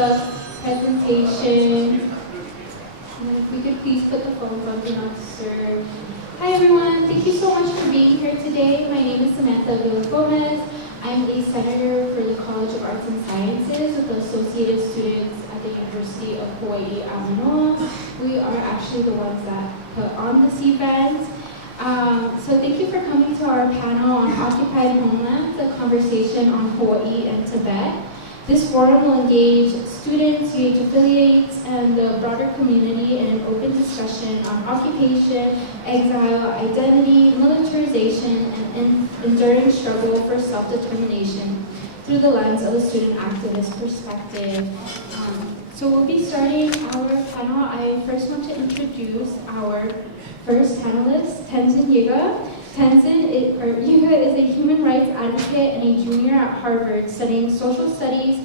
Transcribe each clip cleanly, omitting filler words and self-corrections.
the presentation. And if we could please put the phone button on serve. Hi everyone, thank you so much for being here today. My name is Samantha Villas-Gomez. I'm a senator for the College of Arts and Sciences with the Associated Students at the University of Hawaii at Mānoa. We are actually the ones that put on this event. So thank you for coming to our panel on Occupied Homelands, a conversation on Hawaii and Tibet. This forum will engage students, UH affiliates, and the broader community in an open discussion on occupation, exile, identity, militarization, and enduring struggle for self-determination through the lens of a student activist perspective. So we'll be starting our panel. I first want to introduce our first panelist, Tenzin Yiga. Yiga is a human rights advocate and a junior at Harvard studying social studies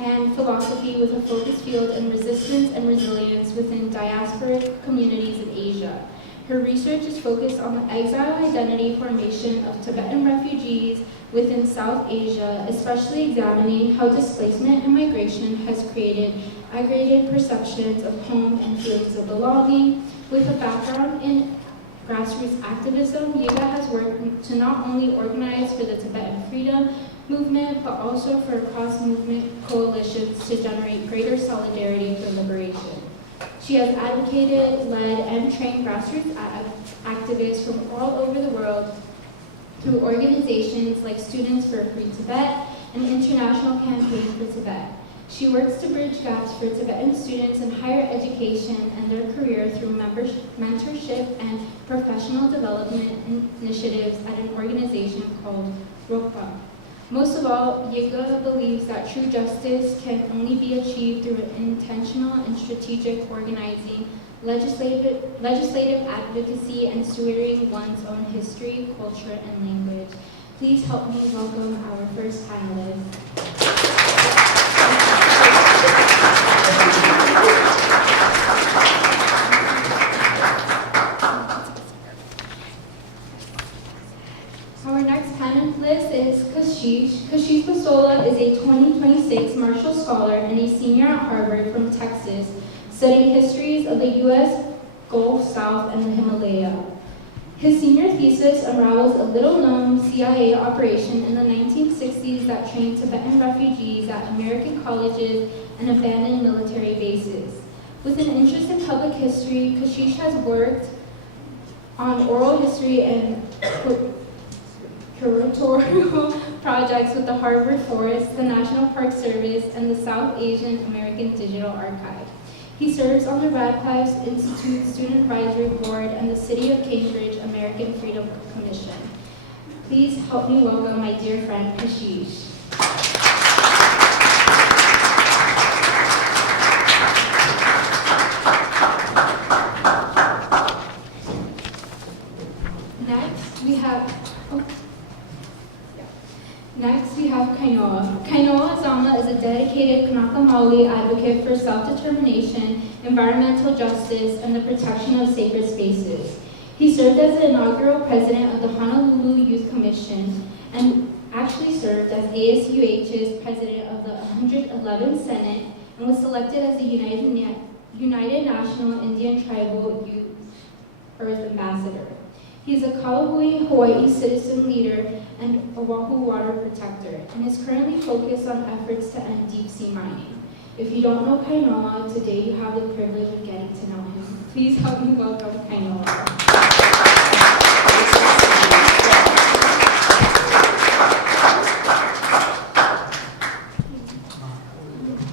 and philosophy with a focus field in resistance and resilience within diasporic communities in Asia. Her research is focused on the exile identity formation of Tibetan refugees within South Asia, especially examining how displacement and migration has created aggregated perceptions of home and feelings of belonging. With a background in grassroots activism, Yiga has worked to not only organize for the Tibetan freedom movement, but also for cross-movement coalitions to generate greater solidarity for liberation. She has advocated, led, and trained grassroots activists from all over the world through organizations like Students for Free Tibet and International Campaign for Tibet. She works to bridge gaps for Tibetan students in higher education and their career through mentorship and professional development initiatives at an organization called Rokpa. Most of all, Yiga believes that true justice can only be achieved through intentional and strategic organizing, legislative advocacy, and stewarding one's own history, culture, and language. Please help me welcome our first panelist. Our next panelist is Kashish. Kashish Bastola is a 2026 Marshall Scholar and a senior at Harvard from Texas, studying histories of the U.S. Gulf South and the Himalaya. His senior thesis unravels a little-known CIA operation in the 1960s that trained Tibetan refugees at American colleges and abandoned military bases. With an interest in public history, Kashish has worked on oral history and curatorial projects with the Harvard Forest, the National Park Service, and the South Asian American Digital Archive. He serves on the Radcliffe Institute Student Advisory Board and the City of Cambridge American Freedom Commission. Please help me welcome my dear friend, Kashish. Next, we have Kainoa. Kainoa Zama is a dedicated Kanaka Maoli advocate for self-determination, environmental justice, and the protection of sacred spaces. He served as the inaugural president of the Honolulu Youth Commission and actually served as ASUH's president of the 111th Senate and was selected as the United National Indian Tribal Youth Earth Ambassador. He is a Kalahui, Hawaii citizen leader and Oahu water protector, and is currently focused on efforts to end deep-sea mining. If you don't know Kainoa, today you have the privilege of getting to know him. Please help me welcome Kainoa.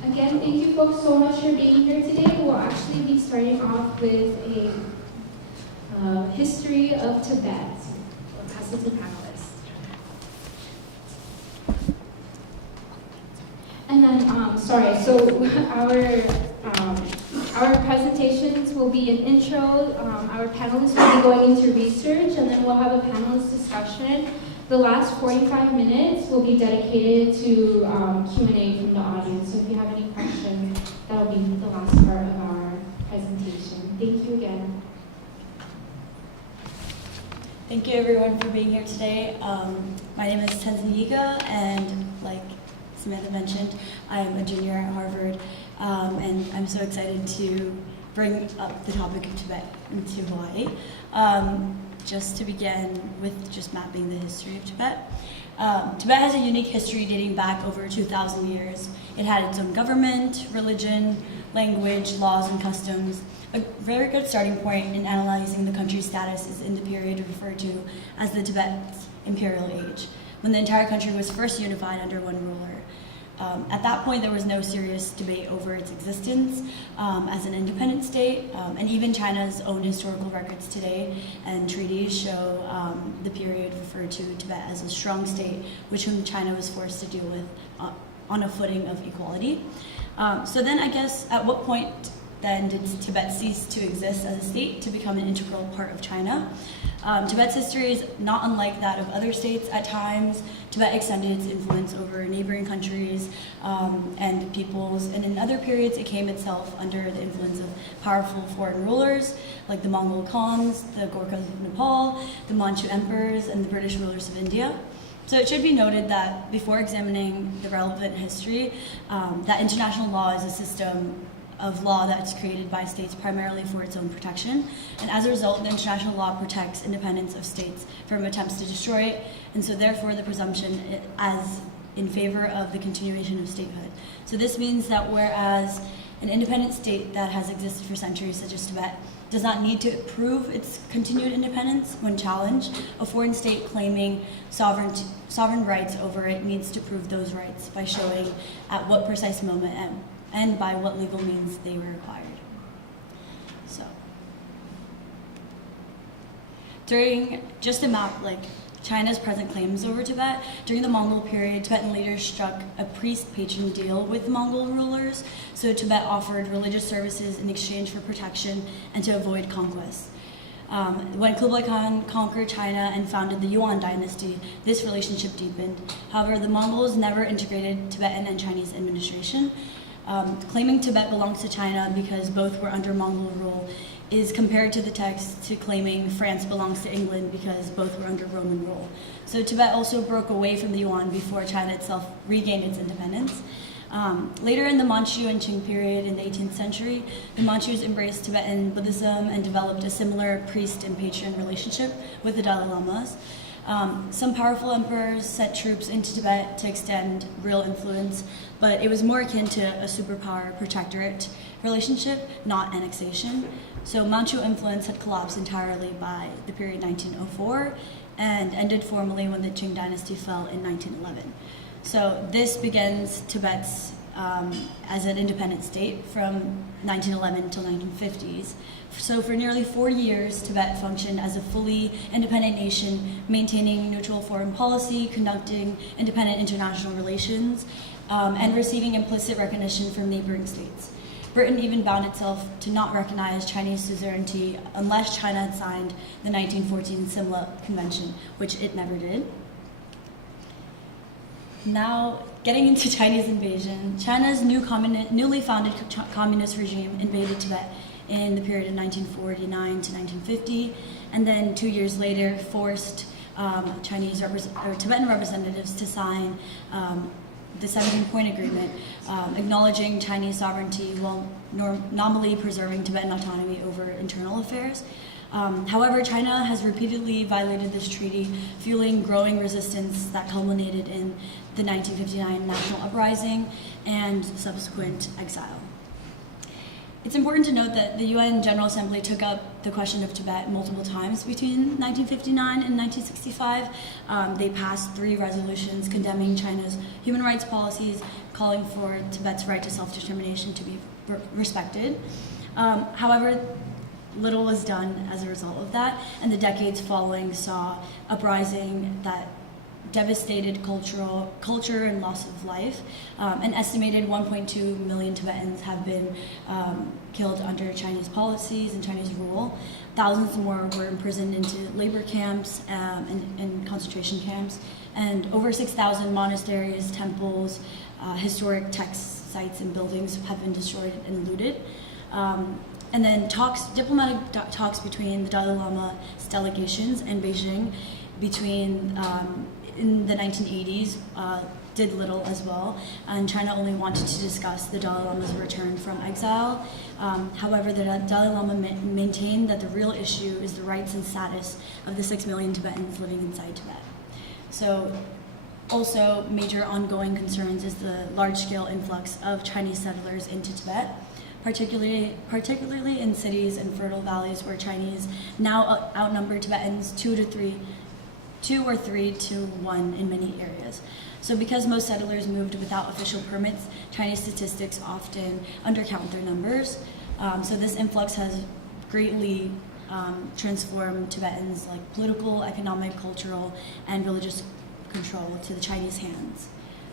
Again, thank you folks so much for being here today. We'll actually be starting off with a history of Tibet. I'll pass it to the panelists. And then, our presentations will be an intro. Our panelists will be going into research, and then we'll have a panelist discussion. The last 45 minutes will be dedicated to Q&A from the audience. So if you have any questions, that will be the last part of our presentation. Thank you again. Thank you everyone for being here today. My name is Tenzin Yiga, and like Samantha mentioned, I'm a junior at Harvard, and I'm so excited to bring up the topic of Tibet into Hawaii. Just to begin with just mapping the history of Tibet. Tibet has a unique history dating back over 2,000 years. It had its own government, religion, language, laws, and customs. A very good starting point in analyzing the country's status is in the period referred to as the Tibet's Imperial Age, when the entire country was first unified under one ruler. At that point, there was no serious debate over its existence as an independent state, and even China's own historical records today and treaties show the period referred to Tibet as a strong state, which whom China was forced to deal with on a footing of equality. So then I guess at what point then did Tibet cease to exist as a state to become an integral part of China? Tibet's history is not unlike that of other states. At times, Tibet extended its influence over neighboring countries and peoples, and in other periods it came itself under the influence of powerful foreign rulers like the Mongol Khans, the Gorkhas of Nepal, the Manchu emperors, and the British rulers of India. So it should be noted that before examining the relevant history, that international law is a system of law that's created by states primarily for its own protection. And as a result, the international law protects independence of states from attempts to destroy it, and so therefore the presumption as in favor of the continuation of statehood. So this means that whereas an independent state that has existed for centuries, such as Tibet, does not need to prove its continued independence when challenged, a foreign state claiming sovereign rights over it needs to prove those rights by showing at what precise moment and by what legal means they were acquired. So, just to map China's present claims over Tibet, during the Mongol period, Tibetan leaders struck a priest-patron deal with Mongol rulers, so Tibet offered religious services in exchange for protection and to avoid conquest. When Kublai Khan conquered China and founded the Yuan dynasty, this relationship deepened. However, the Mongols never integrated Tibetan and Chinese administration. Claiming Tibet belongs to China because both were under Mongol rule is compared to the text to claiming France belongs to England because both were under Roman rule. So Tibet also broke away from the Yuan before China itself regained its independence. Later in the Manchu and Qing period in the 18th century, the Manchus embraced Tibetan Buddhism and developed a similar priest and patron relationship with the Dalai Lamas. Some powerful emperors sent troops into Tibet to extend real influence, but it was more akin to a superpower protectorate relationship, not annexation. So Manchu influence had collapsed entirely by the period 1904 and ended formally when the Qing dynasty fell in 1911. So this begins Tibet's as an independent state from 1911 until 1950s. So for nearly 4 years, Tibet functioned as a fully independent nation, maintaining neutral foreign policy, conducting independent international relations, and receiving implicit recognition from neighboring states. Britain even bound itself to not recognize Chinese suzerainty unless China had signed the 1914 Simla Convention, which it never did. Now, getting into Chinese invasion, China's newly founded communist regime invaded Tibet in the period of 1949 to 1950, and then 2 years later forced Tibetan representatives to sign the 17-point agreement, acknowledging Chinese sovereignty while nominally preserving Tibetan autonomy over internal affairs. However, China has repeatedly violated this treaty, fueling growing resistance that culminated in the 1959 national uprising and subsequent exile. It's important to note that the UN General Assembly took up the question of Tibet multiple times between 1959 and 1965. They passed 3 resolutions condemning China's human rights policies, calling for Tibet's right to self-determination to be respected. However, little was done as a result of that, and the decades following saw uprising that devastated culture and loss of life. An estimated 1.2 million Tibetans have been killed under Chinese policies and Chinese rule. Thousands more were imprisoned into labor camps and concentration camps, and over 6,000 monasteries, temples, historic text sites and buildings have been destroyed and looted. And then diplomatic talks between the Dalai Lama's delegations and Beijing in the 1980s did little as well, and China only wanted to discuss the Dalai Lama's return from exile. However, the Dalai Lama maintained that the real issue is the rights and status of the 6 million Tibetans living inside Tibet. So, also major ongoing concerns is the large-scale influx of Chinese settlers into Tibet, particularly in cities and fertile valleys where Chinese now outnumber Tibetans 2 or 3 to 1 in many areas. So because most settlers moved without official permits, Chinese statistics often undercount their numbers. So this influx has greatly transformed Tibetans' like political, economic, cultural, and religious control to the Chinese hands.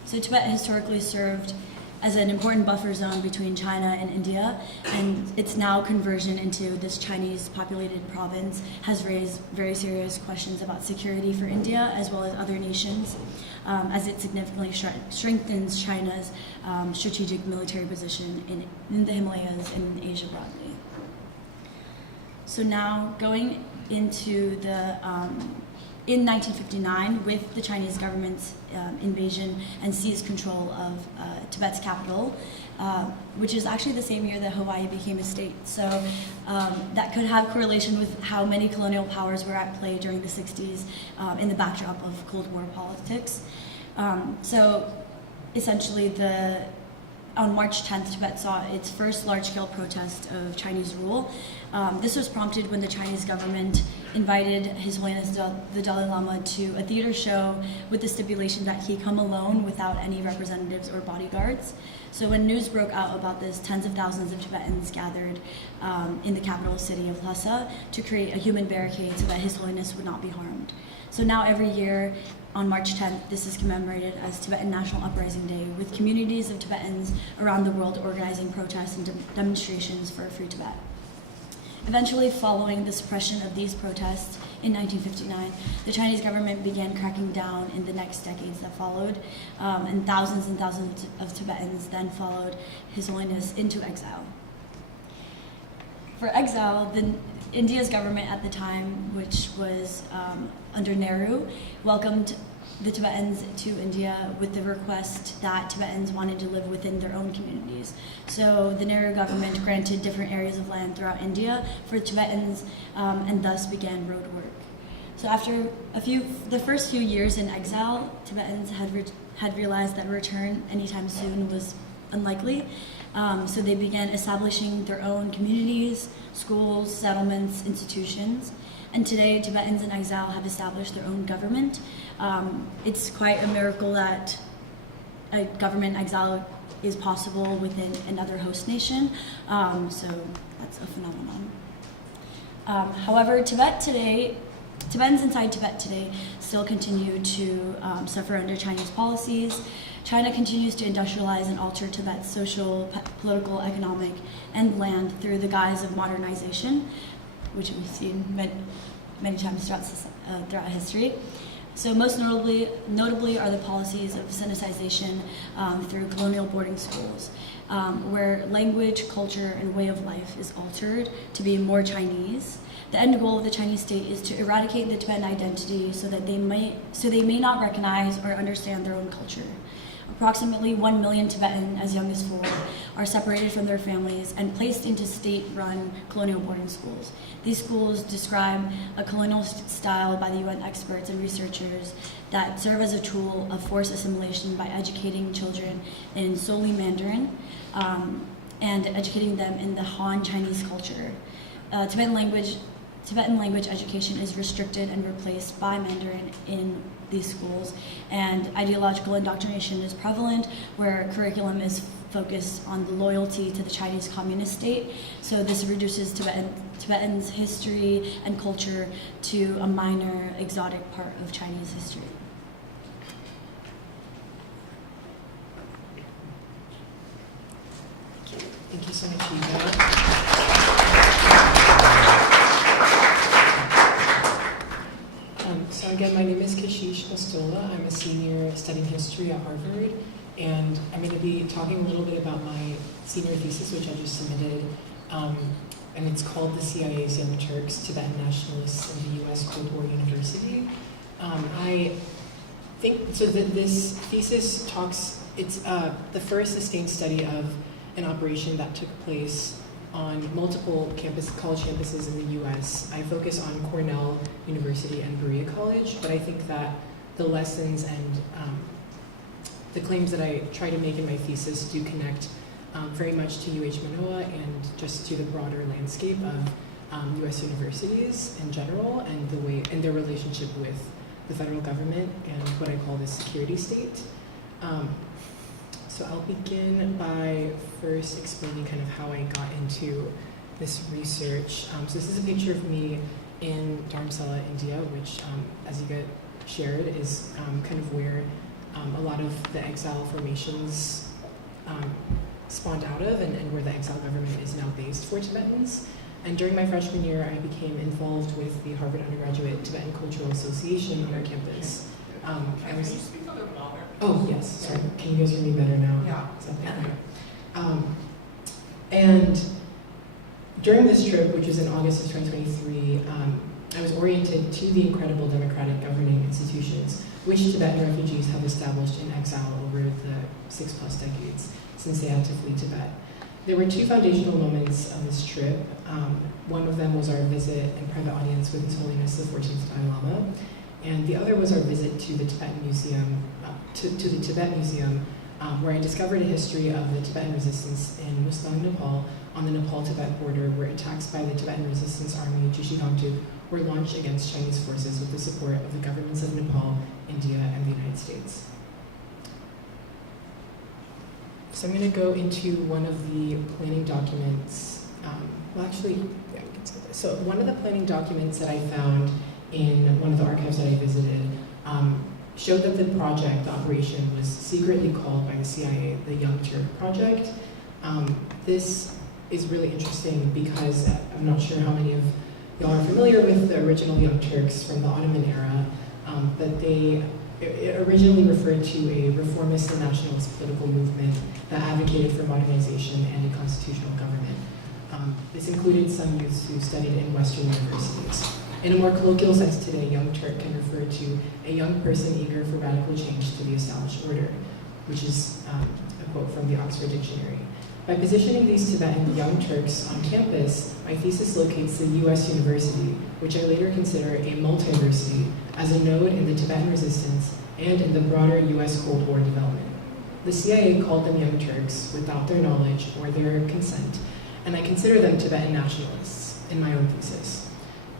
So Tibet historically served as an important buffer zone between China and India, and its now conversion into this Chinese populated province has raised very serious questions about security for India as well as other nations, as it significantly strengthens China's strategic military position in the Himalayas and in Asia broadly. So now going into the in 1959, with the Chinese government's invasion and seized control of Tibet's capital, which is actually the same year that Hawaii became a state. So that could have correlation with how many colonial powers were at play during the 60s in the backdrop of Cold War politics. So essentially, on March 10th, Tibet saw its first large-scale protest of Chinese rule. This was prompted when the Chinese government invited His Holiness the Dalai Lama to a theater show with the stipulation that he come alone without any representatives or bodyguards. So when news broke out about this, tens of thousands of Tibetans gathered in the capital city of Lhasa to create a human barricade so that His Holiness would not be harmed. So now every year, on March 10th, this is commemorated as Tibetan National Uprising Day, with communities of Tibetans around the world organizing protests and demonstrations for a free Tibet. Eventually, following the suppression of these protests in 1959, the Chinese government began cracking down in the next decades that followed, and thousands of Tibetans then followed His Holiness into exile. For exile, India's government at the time, which was under Nehru, welcomed the Tibetans to India with the request that Tibetans wanted to live within their own communities. So the Nehru government granted different areas of land throughout India for Tibetans, and thus began road work. So after the first few years in exile, Tibetans had realized that return anytime soon was unlikely. So they began establishing their own communities, schools, settlements, institutions. And today, Tibetans in exile have established their own government. It's quite a miracle that a government exile is possible within another host nation. So that's a phenomenon. However, Tibetans inside Tibet today still continue to suffer under Chinese policies. China continues to industrialize and alter Tibet's social, political, economic, and land through the guise of modernization, which we've seen many times throughout history. So most notably are the policies of Sinicization through colonial boarding schools, where language, culture, and way of life is altered to be more Chinese. The end goal of the Chinese state is to eradicate the Tibetan identity so they may not recognize or understand their own culture. Approximately 1 million Tibetan, as young as 4, are separated from their families and placed into state-run colonial boarding schools. These schools describe a colonial style by the UN experts and researchers that serve as a tool of forced assimilation by educating children in solely Mandarin and educating them in the Han Chinese culture. Tibetan language education is restricted and replaced by Mandarin in these schools, and ideological indoctrination is prevalent, where curriculum is focused on the loyalty to the Chinese communist state. So this reduces Tibetans' history and culture to a minor, exotic part of Chinese history. Thank you so much, Yiga. So again, my name is Kashish Bastola. I'm a senior studying history at Harvard, and I'm going to be talking a little bit about my senior thesis, which I just submitted, and it's called The CIA's Young Turks, Tibetan Nationalists in the U.S. Cold War University. think, so this thesis talks, it's the first sustained study of an operation that took place on multiple college campuses in the US. I focus on Cornell University and Berea College, but I think that the lessons and the claims that I try to make in my thesis do connect very much to UH Manoa and just to the broader landscape of US universities in general and the way and their relationship with the federal government and what I call the security state. So I'll begin by first explaining kind of how I got into this research. So this is a picture of me in Dharamsala, India, which, as Yiga shared, is kind of where a lot of the exile formations spawned out of and where the exile government is now based for Tibetans. And during my freshman year, I became involved with the Harvard Undergraduate Tibetan Cultural Association on our campus. Can you speak a little louder? Oh, yes, sorry. Can you guys hear me better now? Yeah. Is that better? And during this trip, which was in August of 2023, I was oriented to the incredible democratic governing institutions which Tibetan refugees have established in exile over the 6+ decades since they had to flee Tibet. There were two foundational moments of this trip. One of them was our visit and private audience with His Holiness the 14th Dalai Lama, and the other was our visit to the Tibetan Museum, to the Tibet Museum, where I discovered a history of the Tibetan resistance in Muslang, Nepal, on the Nepal-Tibet border, where attacks by the Tibetan Resistance Army, Jishigangtuk, were launched against Chinese forces with the support of the governments of Nepal, India, and the United States. So I'm going to go into one of the planning documents. Well, actually, yeah, we can skip this. So one of the planning documents that I found in one of the archives that I visited showed that the project, the operation, was secretly called by the CIA the Young Turk Project. This is really interesting because I'm not sure how many of y'all are familiar with the original Young Turks from the Ottoman era, but it originally referred to a reformist and nationalist political movement that advocated for modernization and a constitutional government. This included some youths who studied in Western universities. In a more colloquial sense today, Young Turk can refer to a young person eager for radical change to the established order, which is a quote from the Oxford Dictionary. By positioning these Tibetan Young Turks on campus, my thesis locates the US University, which I later consider a multiversity, as a node in the Tibetan resistance and in the broader US Cold War development. The CIA called them Young Turks without their knowledge or their consent, and I consider them Tibetan nationalists in my own thesis.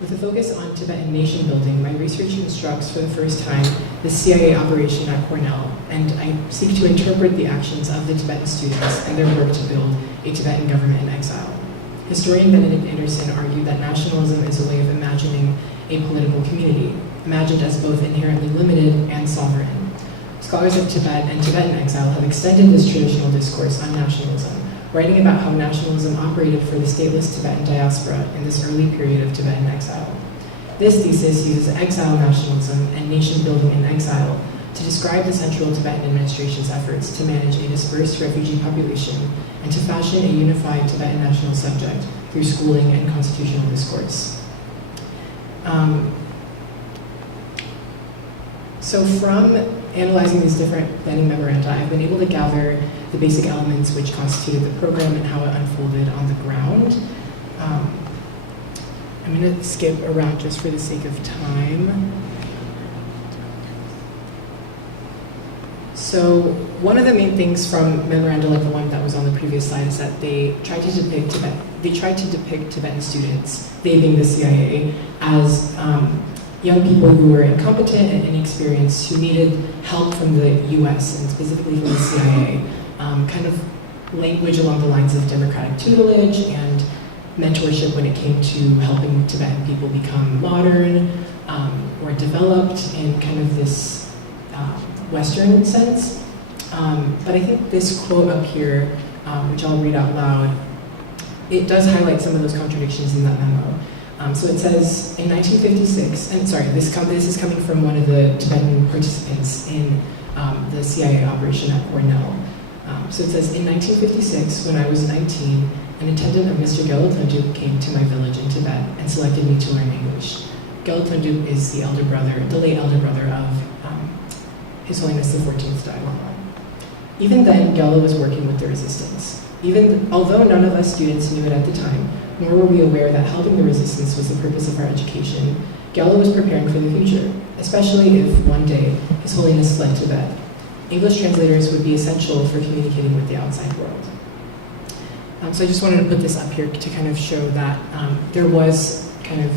With a focus on Tibetan nation building, my research constructs for the first time the CIA operation at Cornell, and I seek to interpret the actions of the Tibetan students and their work to build a Tibetan government in exile. Historian Benedict Anderson argued that nationalism is a way of imagining a political community, imagined as both inherently limited and sovereign. Scholars of Tibet and Tibetan exile have extended this traditional discourse on nationalism, writing about how nationalism operated for the stateless Tibetan diaspora in this early period of Tibetan exile. This thesis uses exile nationalism and nation building in exile to describe the Central Tibetan administration's efforts to manage a dispersed refugee population and to fashion a unified Tibetan national subject through schooling and constitutional discourse. So from analyzing these different planning memoranda, I've been able to gather the basic elements which constituted the program and how it unfolded on the ground. I'm going to skip around just for the sake of time. So one of the main things from memoranda like the one that was on the previous slide is that they tried to depict Tibetan students, they being the CIA, as young people who were incompetent and inexperienced who needed help from the US and specifically from the CIA. Kind of language along the lines of democratic tutelage and mentorship when it came to helping Tibetan people become modern or developed in kind of this Western sense. But I think this quote up here, which I'll read out loud, it does highlight some of those contradictions in that memo. So it says, in 1956, and sorry, this is coming from one of the Tibetan participants in the CIA operation at Cornell. So it says, in 1956, when I was 19, an attendant of Mr. Gelotunduk came to my village in Tibet and selected me to learn English. Gelotunduk is the late elder brother of His Holiness the 14th Dalai Lama. Even then, Gyalo was working with the resistance. Although none of us students knew it at the time, nor were we aware that helping the resistance was the purpose of our education, Gyalo was preparing for the future, especially if one day His Holiness fled Tibet. English translators would be essential for communicating with the outside world. So I just wanted to put this up here to kind of show that there was kind of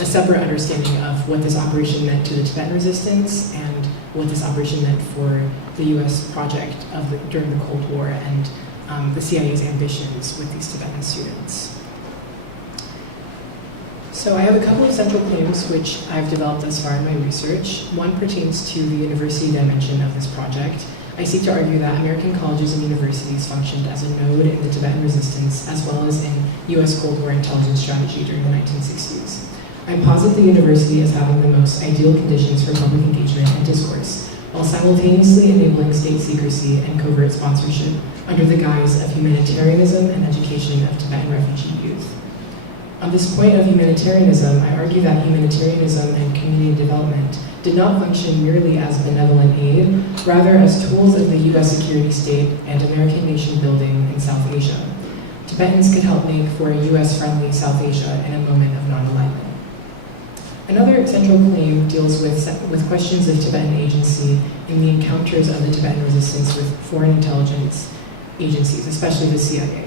a separate understanding of what this operation meant to the Tibetan resistance and what this operation meant for the US project during the Cold War and the CIA's ambitions with these Tibetan students. So I have a couple of central claims which I've developed thus far in my research. One pertains to the university dimension of this project. I seek to argue that American colleges and universities functioned as a node in the Tibetan resistance as well as in US Cold War intelligence strategy during the 1960s. I posit the university as having the most ideal conditions for public engagement and discourse, while simultaneously enabling state secrecy and covert sponsorship under the guise of humanitarianism and education of Tibetan refugee youth. On this point of humanitarianism, I argue that humanitarianism and community development did not function merely as benevolent aid, rather as tools of the US security state and American nation building in South Asia. Tibetans could help make for a US-friendly South Asia in a moment of non-alignment. Another central claim deals with questions of Tibetan agency in the encounters of the Tibetan resistance with foreign intelligence agencies, especially the CIA.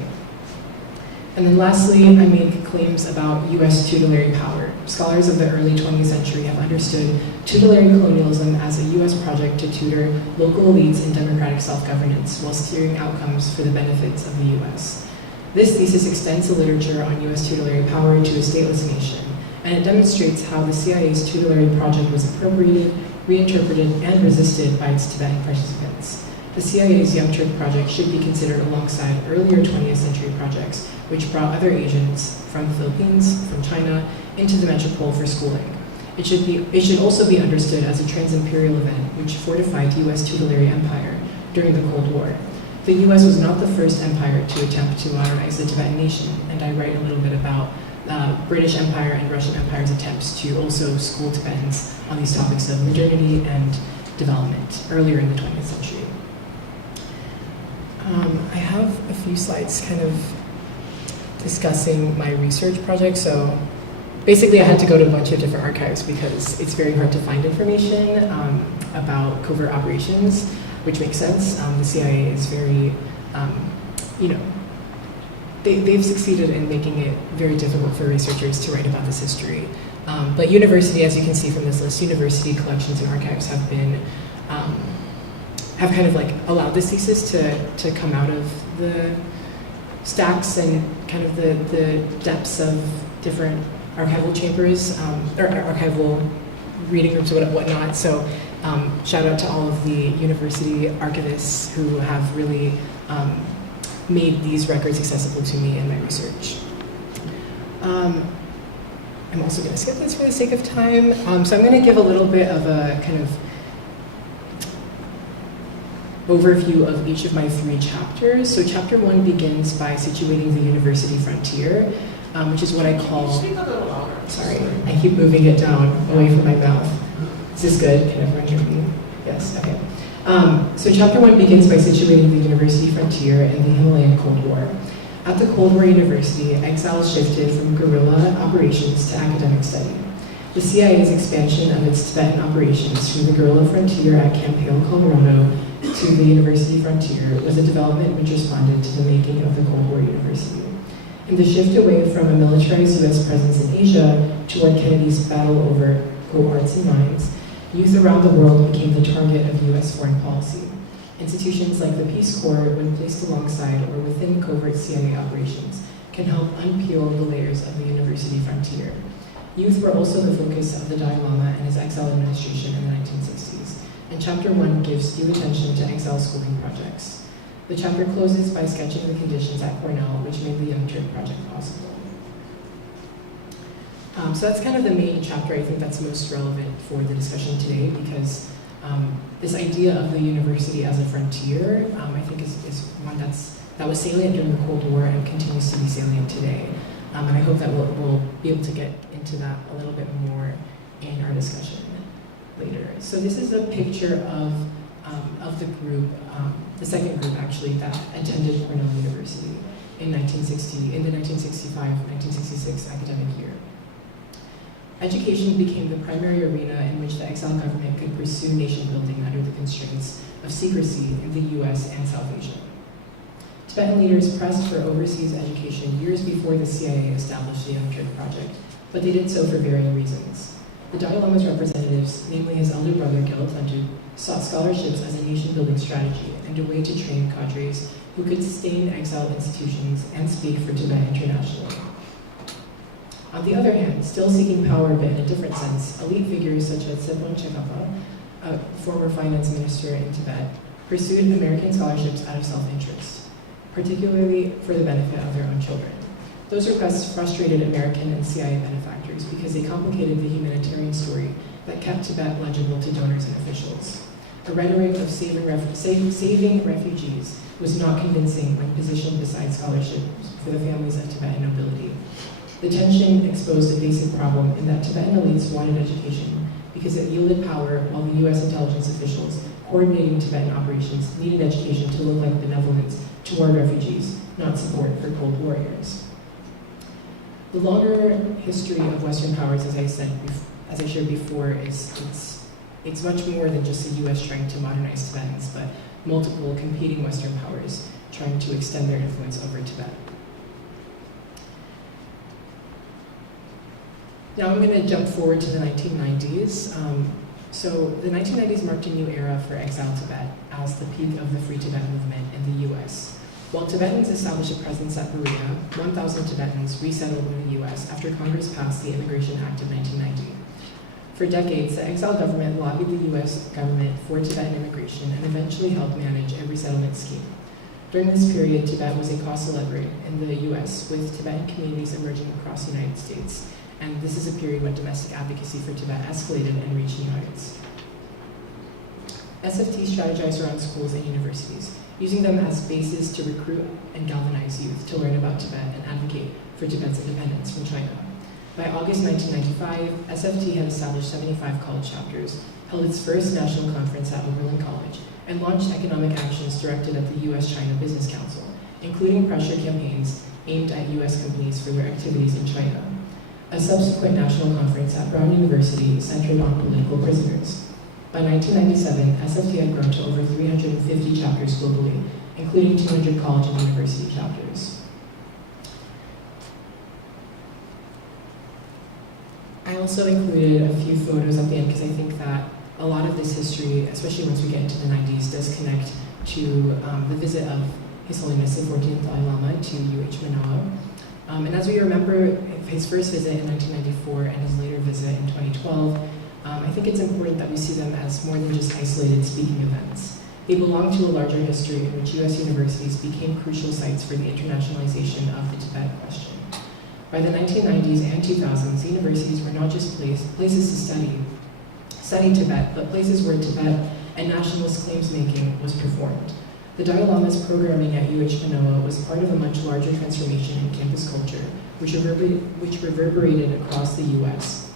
And then lastly, I make claims about US tutelary power. Scholars of the early 20th century have understood tutelary colonialism as a US project to tutor local elites in democratic self-governance while steering outcomes for the benefits of the US. This thesis extends the literature on US tutelary power to a stateless nation, and it demonstrates how the CIA's tutelary project was appropriated, reinterpreted, and resisted by its Tibetan participants. The CIA's Young Turk project should be considered alongside earlier 20th century projects, which brought other Asians from the Philippines, from China, into the metropole for schooling. It should also be understood as a trans-imperial event which fortified US tutelary empire during the Cold War. The US was not the first empire to attempt to modernize the Tibetan nation, and I write a little bit about British Empire and Russian Empire's attempts to also school Tibetans on these topics of modernity and development earlier in the 20th century. I have a few slides kind of discussing my research project. So basically I had to go to a bunch of different archives because it's very hard to find information about covert operations, which makes sense. The CIA is very, they've succeeded in making it very difficult for researchers to write about this history. But university, as you can see from this list, university collections and archives have been, have kind of like allowed this thesis to come out of the stacks and kind of the depths of different archival chambers, or archival reading rooms or whatnot. So shout out to all of the university archivists who have really made these records accessible to me in my research. I'm also going to skip this for the sake of time. So I'm going to give a little bit of a kind of overview of each of my 3 chapters. So chapter 1 begins by situating the university frontier, which is what I call, sorry, I keep moving it down away from my mouth. Is this good? Can everyone hear me? Yes, okay. So chapter 1 begins by situating the university frontier in the Himalayan Cold War. At the Cold War University, exiles shifted from guerrilla operations to academic study. The CIA's expansion of its Tibetan operations from the guerrilla frontier at Camp Hale, Colorado, to the university frontier was a development which responded to the making of the Cold War University. In the shift away from a militarized US presence in Asia toward Kennedy's battle over hearts and minds, youth around the world became the target of US foreign policy. Institutions like the Peace Corps, when placed alongside or within covert CIA operations, can help unpeel the layers of the university frontier. Youth were also the focus of the Dalai Lama and his exile administration in the 1960s, and Chapter 1 gives due attention to exile schooling projects. The chapter closes by sketching the conditions at Cornell, which made the Young Turk project possible. So that's kind of the main chapter I think that's most relevant for the discussion today, because this idea of the university as a frontier, I think is one that was salient during the Cold War and continues to be salient today. And I hope that we'll be able to get into that a little bit more in our discussion. later. So this is a picture of the group, the second group actually, that attended Cornell University in the 1965-1966 academic year. Education became the primary arena in which the exile government could pursue nation building under the constraints of secrecy in the US and South Asia. Tibetan leaders pressed for overseas education years before the CIA established the Young Turk Project, but they did so for varying reasons. The Dalai Lama's representatives, namely his elder brother Gyaltsen Tantu, sought scholarships as a nation-building strategy and a way to train cadres who could sustain exile institutions and speak for Tibet internationally. On the other hand, still seeking power but in a different sense, elite figures such as Sebon Chekapa, a former finance minister in Tibet, pursued American scholarships out of self-interest, particularly for the benefit of their own children. Those requests frustrated American and CIA benefactors because they complicated the humanitarian story that kept Tibet legible to donors and officials. A rhetoric of saving refugees was not convincing when positioned beside scholarships for the families of Tibetan nobility. The tension exposed a basic problem in that Tibetan elites wanted education because it yielded power, while the US intelligence officials coordinating Tibetan operations needed education to look like benevolence toward refugees, not support for cold warriors. The longer history of Western powers, as I shared before, it's much more than just the US trying to modernize Tibetans, but multiple competing Western powers trying to extend their influence over Tibet. Now I'm going to jump forward to the 1990s. So the 1990s marked a new era for exile Tibet as the peak of the Free Tibet movement in the US. While Tibetans established a presence at Berea, 1,000 Tibetans resettled in the US after Congress passed the Immigration Act of 1990. For decades, the exile government lobbied the US government for Tibetan immigration and eventually helped manage a resettlement scheme. During this period, Tibet was a cause célèbre in the US, with Tibetan communities emerging across the United States. And this is a period when domestic advocacy for Tibet escalated and reached new heights. SFT strategized around schools and universities, using them as bases to recruit and galvanize youth to learn about Tibet and advocate for Tibet's independence from China. By August 1995, SFT had established 75 college chapters, held its first national conference at Oberlin College, and launched economic actions directed at the US-China Business Council, including pressure campaigns aimed at US companies for their activities in China. A subsequent national conference at Brown University centered on political prisoners. By 1997, SFT had grown to over 350 chapters globally, including 200 college and university chapters. I also included a few photos at the end because I think that a lot of this history, especially once we get into the 90s, does connect to the visit of His Holiness the 14th Dalai Lama to UH Mānoa. And as we remember his first visit in 1994 and his later visit in 2012, I think it's important that we see them as more than just isolated speaking events. They belong to a larger history in which US universities became crucial sites for the internationalization of the Tibet question. By the 1990s and 2000s, universities were not just places to study Tibet, but places where Tibet and nationalist claims making was performed. The Dalai Lama's programming at UH Mānoa was part of a much larger transformation in campus culture, which reverberated across the US.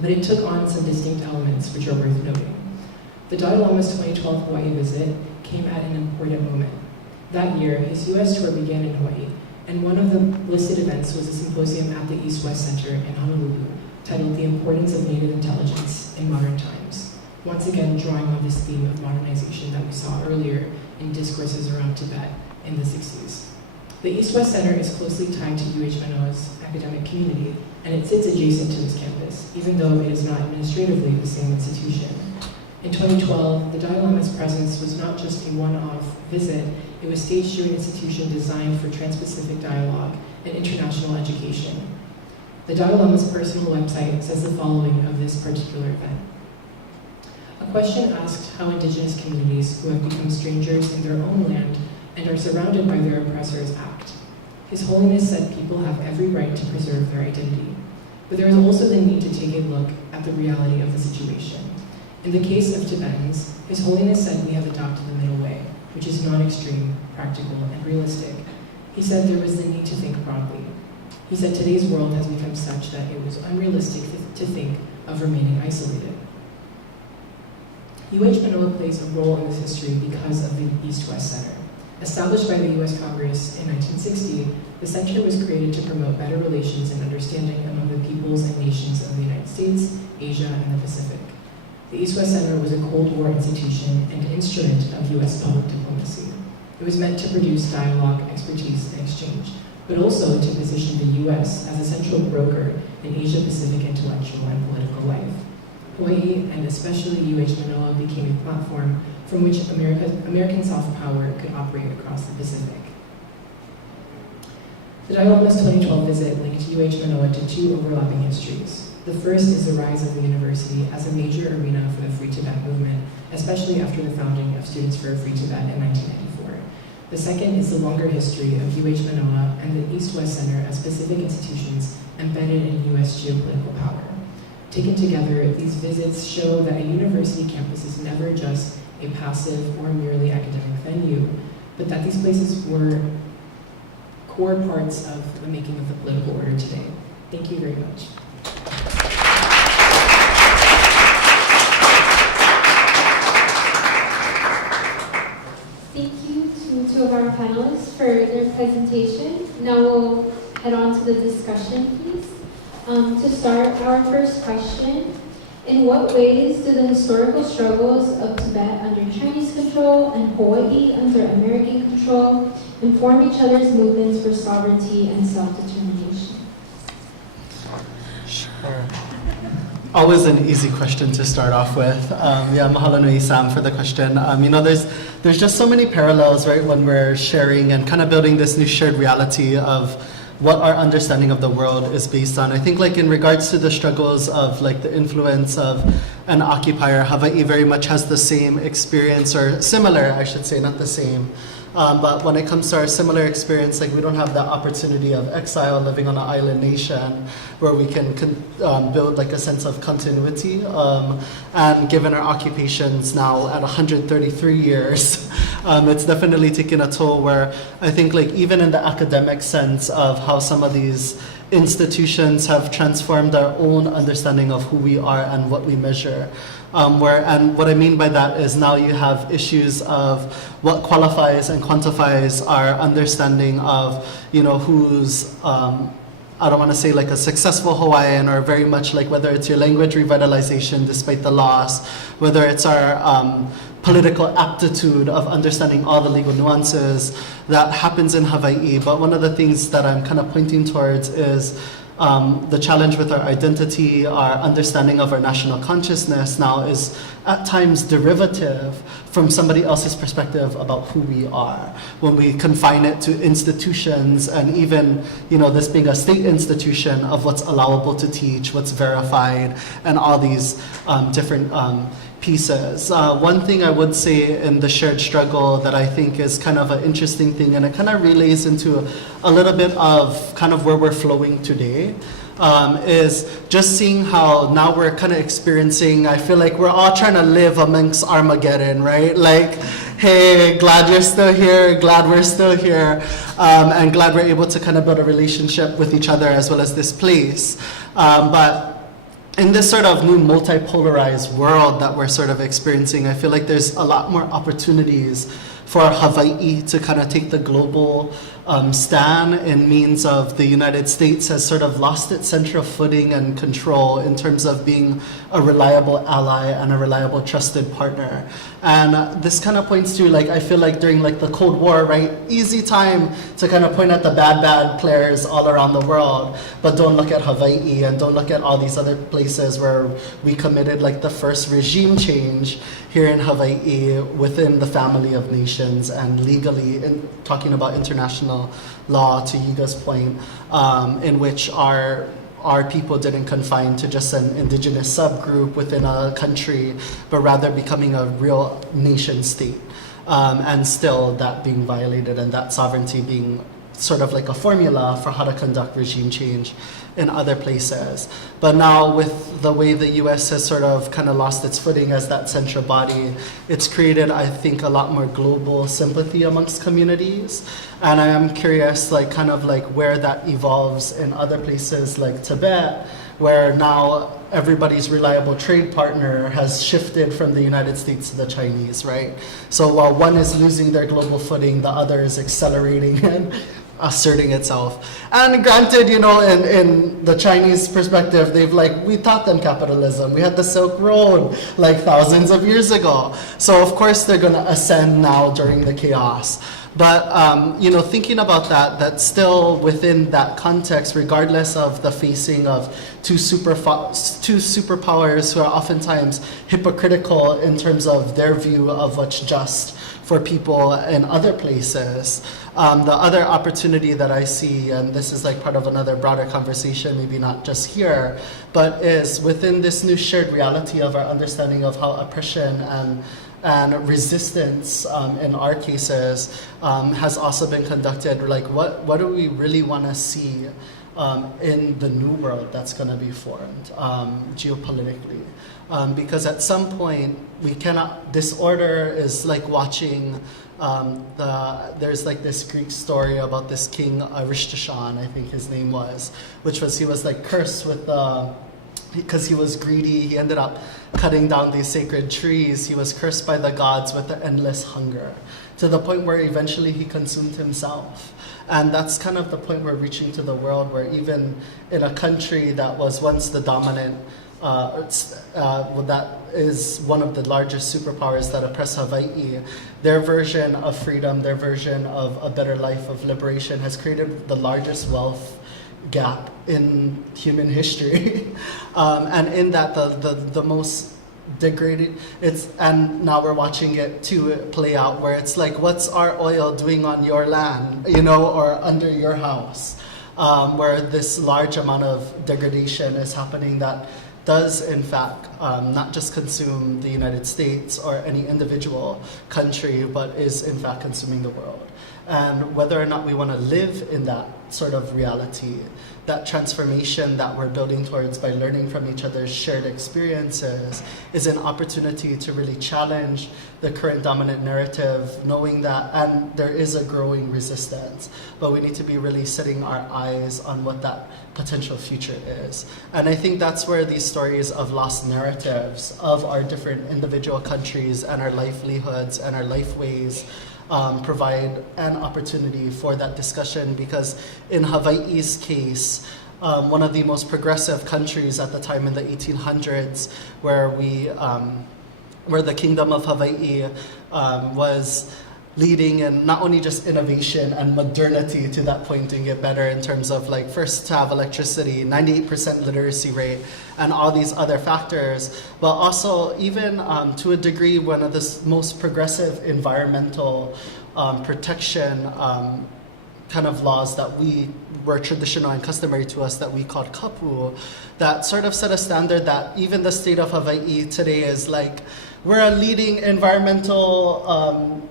But it took on some distinct elements which are worth noting. The Dalai Lama's 2012 Hawaii visit came at an important moment. That year, his US tour began in Hawaii, and one of the listed events was a symposium at the East-West Center in Honolulu, titled The Importance of Native Intelligence in Modern Times, once again drawing on this theme of modernization that we saw earlier in discourses around Tibet in the 60s. The East-West Center is closely tied to UH Mānoa's academic community, and it sits adjacent to this campus, even though it is not administratively the same institution. In 2012, the Dalai Lama's presence was not just a one-off visit, it was staged through an institution designed for trans-Pacific dialogue and international education. The Dalai Lama's personal website says the following of this particular event. A question asked how indigenous communities who have become strangers in their own land and are surrounded by their oppressors act. His Holiness said people have every right to preserve their identity, but there is also the need to take a look at the reality of the situation. In the case of Tibetans, His Holiness said we have adopted the middle way, which is non-extreme, practical, and realistic. He said there was the need to think broadly. He said today's world has become such that it was unrealistic to think of remaining isolated. Mānoa plays a role in this history because of the East-West Center. Established by the U.S. Congress in 1960, the center was created to promote better relations and understanding among the peoples and nations of the United States, Asia, and the Pacific. The East-West Center was a Cold War institution and instrument of U.S. public diplomacy. It was meant to produce dialogue, expertise, and exchange, but also to position the U.S. as a central broker in Asia-Pacific intellectual and political life. Hawaii, and especially Mānoa, became a platform from which American soft power could operate across the Pacific. The Dialogue's 2012 visit linked Mānoa to two overlapping histories. The first is the rise of the university as a major arena for the Free Tibet movement, especially after the founding of Students for a Free Tibet in 1994. The second is the longer history of Mānoa and the East-West Center as specific institutions embedded in U.S. geopolitical power. Taken together, these visits show that a university campus is never just a passive or merely academic venue, but that these places were core parts of the making of the political order today. Thank you very much. Thank you to two of our panelists for their presentation. Now we'll head on to the discussion piece. To start, our first question: in what ways do the historical struggles of Tibet under Chinese control and Hawaii under American control inform each other's movements for sovereignty and self-determination? Sure. Always an easy question to start off with. Yeah, mahalo nui Sam for the question. There's just so many parallels, right, when we're sharing and kind of building this new shared reality of what our understanding of the world is based on. I think like in regards to the struggles of like the influence of an occupier, Hawaii very much has the same experience, or similar, I should say, not the same. But when it comes to our similar experience, like we don't have the opportunity of exile, living on an island nation where we can build like a sense of continuity. And given our occupations now at 133 years, it's definitely taken a toll where I think like even in the academic sense of how some of these institutions have transformed our own understanding of who we are and what we measure. And what I mean by that is now you have issues of what qualifies and quantifies our understanding of, who's, I don't want to say like a successful Hawaiian, or very much like whether it's your language revitalization despite the loss, whether it's our political aptitude of understanding all the legal nuances that happens in Hawaii. But one of the things that I'm kind of pointing towards is the challenge with our identity, our understanding of our national consciousness now is at times derivative from somebody else's perspective about who we are. When we confine it to institutions and even, this being a state institution of what's allowable to teach, what's verified, and all these different pieces. One thing I would say in the shared struggle that I think is kind of an interesting thing, and it kind of relays into a little bit of kind of where we're flowing today, is just seeing how now we're kind of experiencing, I feel like we're all trying to live amongst Armageddon, right? Like, hey, glad you're still here, glad we're still here, and glad we're able to kind of build a relationship with each other as well as this place. But in this sort of new multipolarized world that we're sort of experiencing, I feel like there's a lot more opportunities for Hawaii to kind of take the global stand in means of the United States has sort of lost its central footing and control in terms of being a reliable ally and a reliable trusted partner. And this kind of points to, like, I feel like during like the Cold War, right, easy time to kind of point at the bad players all around the world, but don't look at Hawaii and don't look at all these other places where we committed like the first regime change here in Hawaii within the family of nations and legally, in talking about international law, to Yiga's point, in which our people didn't confine to just an indigenous subgroup within a country, but rather becoming a real nation state. And still that being violated and that sovereignty being sort of like a formula for how to conduct regime change in other places. But now with the way the US has sort of kind of lost its footing as that central body, it's created, I think, a lot more global sympathy amongst communities. And I am curious, like, kind of like where that evolves in other places like Tibet, where now everybody's reliable trade partner has shifted from the United States to the Chinese, right? So while one is losing their global footing, the other is accelerating and asserting itself. And granted, you know, in the Chinese perspective, we taught them capitalism. We had the Silk Road like thousands of years ago. So of course they're gonna ascend now during the chaos. But, you know, thinking about that still within that context, regardless of the facing of two superpowers who are oftentimes hypocritical in terms of their view of what's just for people in other places. The other opportunity that I see, and this is like part of another broader conversation, maybe not just here, but is within this new shared reality of our understanding of how oppression and resistance, in our cases, has also been conducted. Like, what do we really want to see in the new world that's going to be formed geopolitically? Because at some point, we cannot, disorder is like watching, there's like this Greek story about this king Aristashan, I think his name was, which was, he was like cursed with because he was greedy, he ended up cutting down these sacred trees. He was cursed by the gods with an endless hunger, to the point where eventually he consumed himself. And that's kind of the point we're reaching to the world, where even in a country that was once the dominant, that is one of the largest superpowers that oppress Hawaii, their version of freedom, their version of a better life, of liberation, has created the largest wealth gap in human history. And in that, the most degraded, and now we're watching it too play out, where it's like, what's our oil doing on your land, you know, or under your house, where this large amount of degradation is happening that does in fact not just consume the United States or any individual country, but is in fact consuming the world. And whether or not we want to live in that sort of reality, that transformation that we're building towards by learning from each other's shared experiences, is an opportunity to really challenge the current dominant narrative, knowing that, and there is a growing resistance, but we need to be really setting our eyes on what that potential future is. And I think that's where these stories of lost narratives of our different individual countries and our livelihoods and our lifeways provide an opportunity for that discussion, because in Hawaiʻi's case, one of the most progressive countries at the time in the 1800s, where the Kingdom of Hawaii was leading in not only just innovation and modernity to that point, doing it better in terms of like first to have electricity, 98% literacy rate, and all these other factors, but also even to a degree one of the most progressive environmental protection kind of laws that were traditional and customary to us, that we called kapu, that sort of set a standard that even the state of Hawaii today is like, we're a leading environmental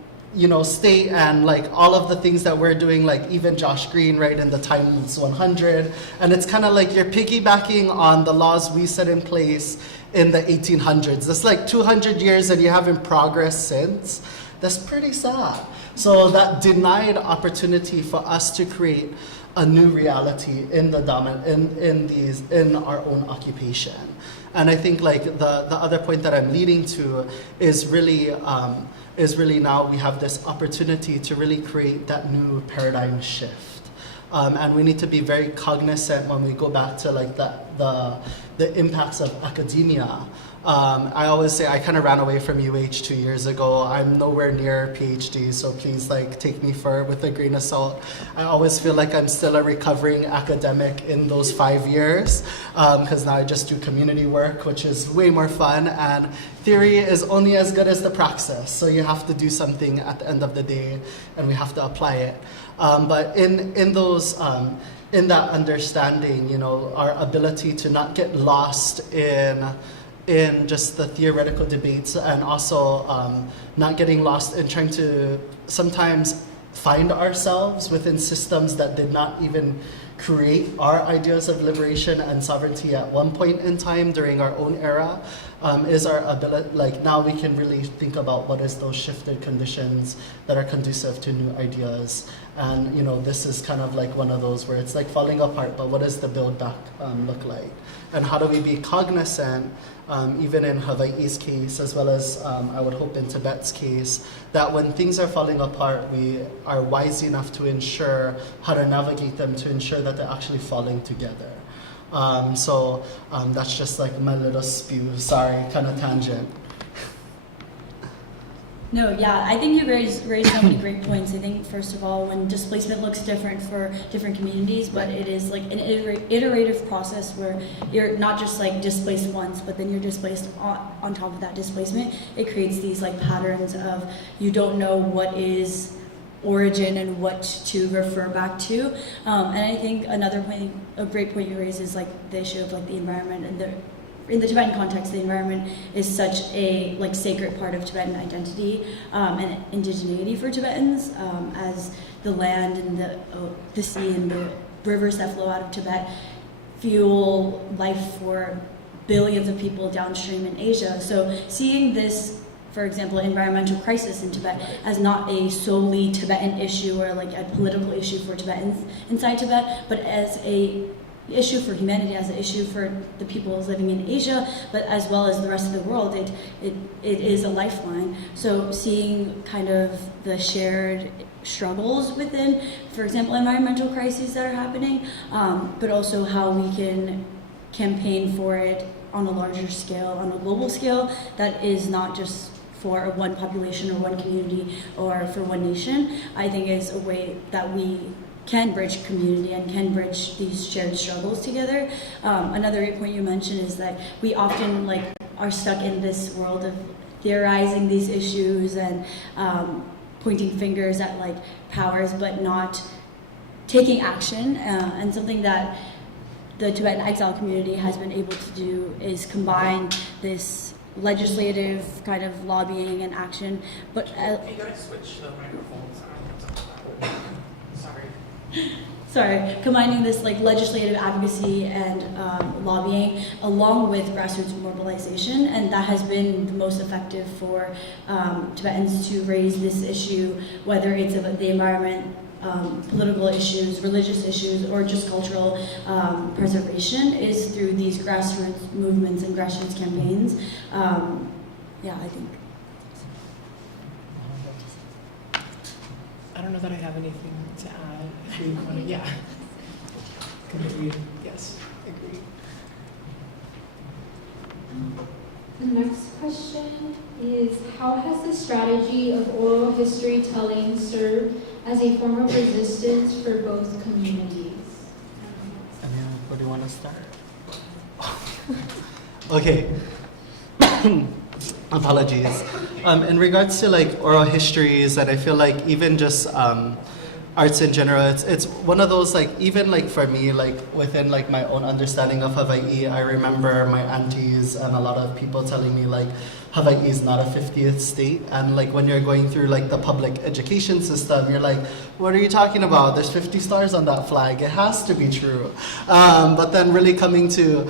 state, and like all of the things that we're doing, like even Josh Green, right, in the Times 100, and it's kind of like you're piggybacking on the laws we set in place in the 1800s. That's like 200 years and you haven't progressed since. That's pretty sad. So that denied opportunity for us to create a new reality in the in our own occupation. And I think like the other point that I'm leading to is really now we have this opportunity to really create that new paradigm shift. And we need to be very cognizant when we go back to like the impacts of academia. I always say I kind of ran away from UH 2 years ago. I'm nowhere near PhD, so please like take me with a grain of salt. I always feel like I'm still a recovering academic in those 5 years, because now I just do community work, which is way more fun, and theory is only as good as the praxis. So you have to do something at the end of the day, and we have to apply it. But in those in that understanding, our ability to not get lost in just the theoretical debates, and also not getting lost in trying to sometimes find ourselves within systems that did not even create our ideas of liberation and sovereignty at one point in time during our own era, is our ability, like now we can really think about what is those shifted conditions that are conducive to new ideas. And this is kind of like one of those where it's like falling apart, but what does the build back look like? And how do we be cognizant, even in Hawaiʻi's case, as well as I would hope in Tibet's case, that when things are falling apart, we are wise enough to ensure how to navigate them to ensure that they're actually falling together. So that's just like my little spew, sorry, kind of tangent. No, yeah, I think you raised so many great points. I think, first of all, when displacement looks different for different communities, but it is like an iterative process where you're not just like displaced once, but then you're displaced on top of that displacement. It creates these like patterns of you don't know what is origin and what to refer back to. And I think another point, a great point you raised is like the issue of like the environment and in the Tibetan context, the environment is such a like sacred part of Tibetan identity and indigeneity for Tibetans, as the land and the sea and the rivers that flow out of Tibet fuel life for billions of people downstream in Asia. So seeing this, for example, environmental crisis in Tibet as not a solely Tibetan issue or like a political issue for Tibetans inside Tibet, but as a issue for humanity, as an issue for the people living in Asia, but as well as the rest of the world, it is a lifeline. So seeing kind of the shared struggles within, for example, environmental crises that are happening, but also how we can campaign for it on a larger scale, on a global scale, that is not just for one population or one community or for one nation, I think is a way that we can bridge community and can bridge these shared struggles together. Another great point you mentioned is that we often like are stuck in this world of theorizing these issues and pointing fingers at like powers, but not taking action. And something that the Tibetan exile community has been able to do is combine this legislative kind of lobbying and action, but You gotta switch the microphones. Sorry. combining this like legislative advocacy and lobbying along with grassroots mobilization, and that has been the most effective for Tibetans to raise this issue, whether it's about the environment, political issues, religious issues, or just cultural preservation, is through these grassroots movements and grassroots campaigns. I think. I don't know that I have anything to add. If we want to, yeah. Completely, yes, agree. The next question is, how has the strategy of oral history telling served as a form of resistance for both communities? Where do you want to start? Okay. Apologies. In regards to like oral histories, and I feel like even just arts in general, it's one of those like, even like for me, like within like my own understanding of Hawaii, I remember my aunties and a lot of people telling me like Hawaii is not a 50th state, and like when you're going through like the public education system, you're like, what are you talking about? There's 50 stars on that flag. It has to be true. But then really coming to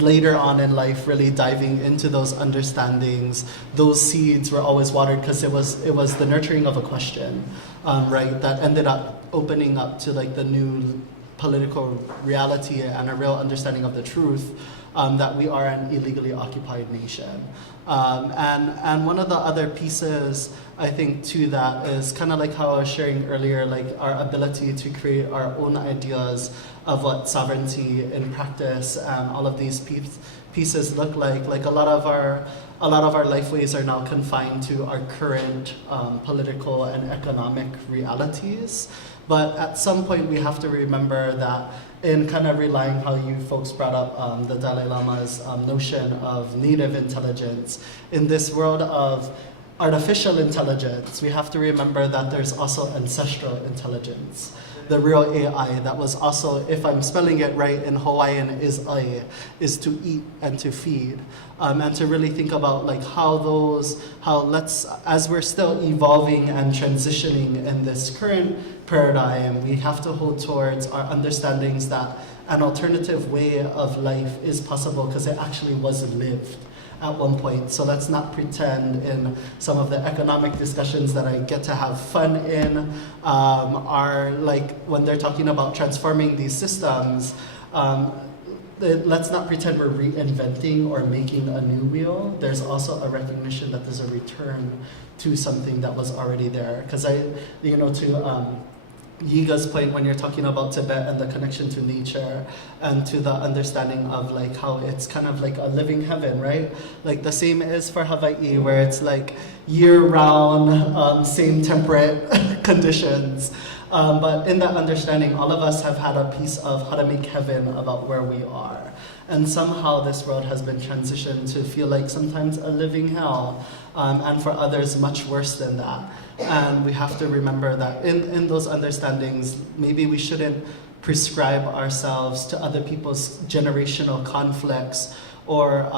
later on in life, really diving into those understandings, those seeds were always watered because it was the nurturing of a question, right? That ended up opening up to like the new political reality and a real understanding of the truth, that we are an illegally occupied nation. And one of the other pieces, I think, to that is kind of like how I was sharing earlier, like our ability to create our own ideas of what sovereignty in practice and all of these pieces look like. Like a lot of our lifeways are now confined to our current political and economic realities. But at some point, we have to remember that in kind of relying how you folks brought up the Dalai Lama's notion of native intelligence, in this world of artificial intelligence, we have to remember that there's also ancestral intelligence. The real AI that was also, if I'm spelling it right in Hawaiian, is ai, is to eat and to feed. And to really think about like as we're still evolving and transitioning in this current paradigm, we have to hold towards our understandings that an alternative way of life is possible because it actually was lived at one point. So let's not pretend in some of the economic discussions that I get to have fun in are like when they're talking about transforming these systems, let's not pretend we're reinventing or making a new wheel. There's also a recognition that there's a return to something that was already there. Because to Yiga's point, when you're talking about Tibet and the connection to nature and to the understanding of like how it's kind of like a living heaven, right? Like the same is for Hawaii, where it's like year-round, same temperate conditions. But in that understanding, all of us have had a piece of how to make heaven about where we are. And somehow this world has been transitioned to feel like sometimes a living hell, and for others much worse than that. And we have to remember that in those understandings, maybe we shouldn't prescribe ourselves to other people's generational conflicts or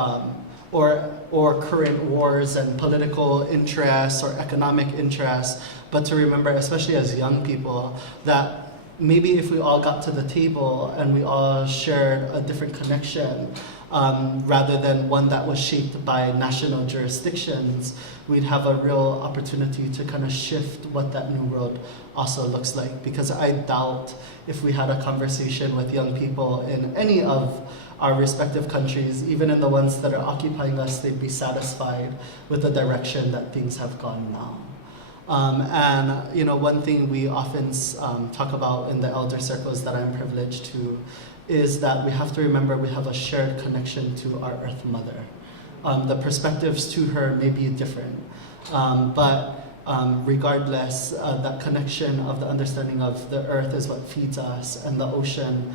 current wars and political interests or economic interests, but to remember, especially as young people, that maybe if we all got to the table and we all shared a different connection, rather than one that was shaped by national jurisdictions, we'd have a real opportunity to kind of shift what that new world also looks like. Because I doubt if we had a conversation with young people in any of our respective countries, even in the ones that are occupying us, they'd be satisfied with the direction that things have gone now. One thing we often talk about in the elder circles that I'm privileged to is that we have to remember we have a shared connection to our Earth Mother. The perspectives to her may be different, but regardless, that connection of the understanding of the Earth is what feeds us, and the ocean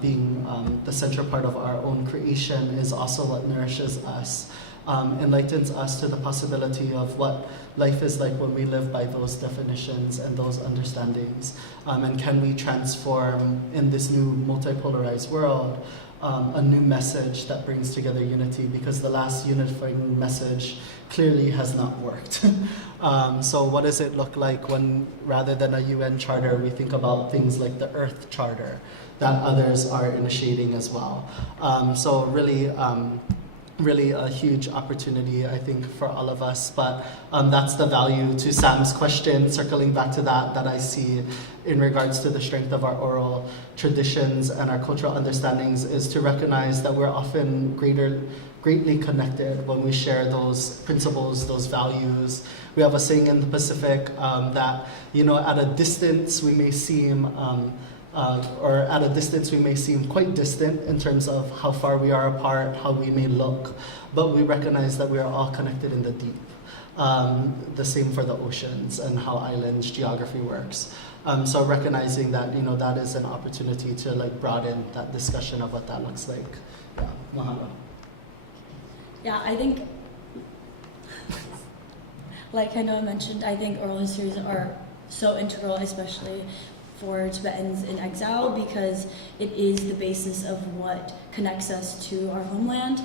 being the central part of our own creation is also what nourishes us. Enlightens us to the possibility of what life is like when we live by those definitions and those understandings. And can we transform in this new multipolarized world a new message that brings together unity, because the last unifying message clearly has not worked. So what does it look like when, rather than a UN charter, we think about things like the Earth Charter that others are initiating as well? So really a huge opportunity, I think, for all of us. But that's the value to Sam's question, circling back to that I see in regards to the strength of our oral traditions and our cultural understandings, is to recognize that we're often greatly connected when we share those principles, those values. We have a saying in the Pacific that, at a distance we may seem quite distant in terms of how far we are apart, how we may look, but we recognize that we are all connected in the deep. The same for the oceans and how islands geography works. So recognizing that, that is an opportunity to broaden that discussion of what that looks like. Yeah, mahalo. Yeah, I think, like Hanoa mentioned, I think oral histories are so integral, especially for Tibetans in exile, because it is the basis of what connects us to our homeland.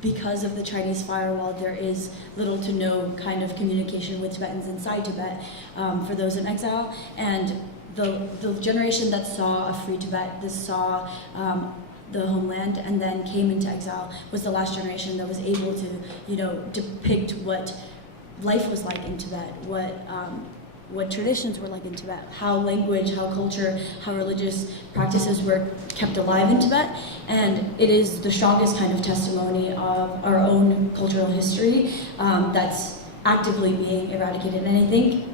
Because of the Chinese firewall, there is little to no kind of communication with Tibetans inside Tibet for those in exile. And the generation that saw a free Tibet, that saw the homeland and then came into exile, was the last generation that was able to, depict what life was like in Tibet, what traditions were like in Tibet, how language, how culture, how religious practices were kept alive in Tibet. And it is the strongest kind of testimony of our own cultural history that's actively being eradicated. And I think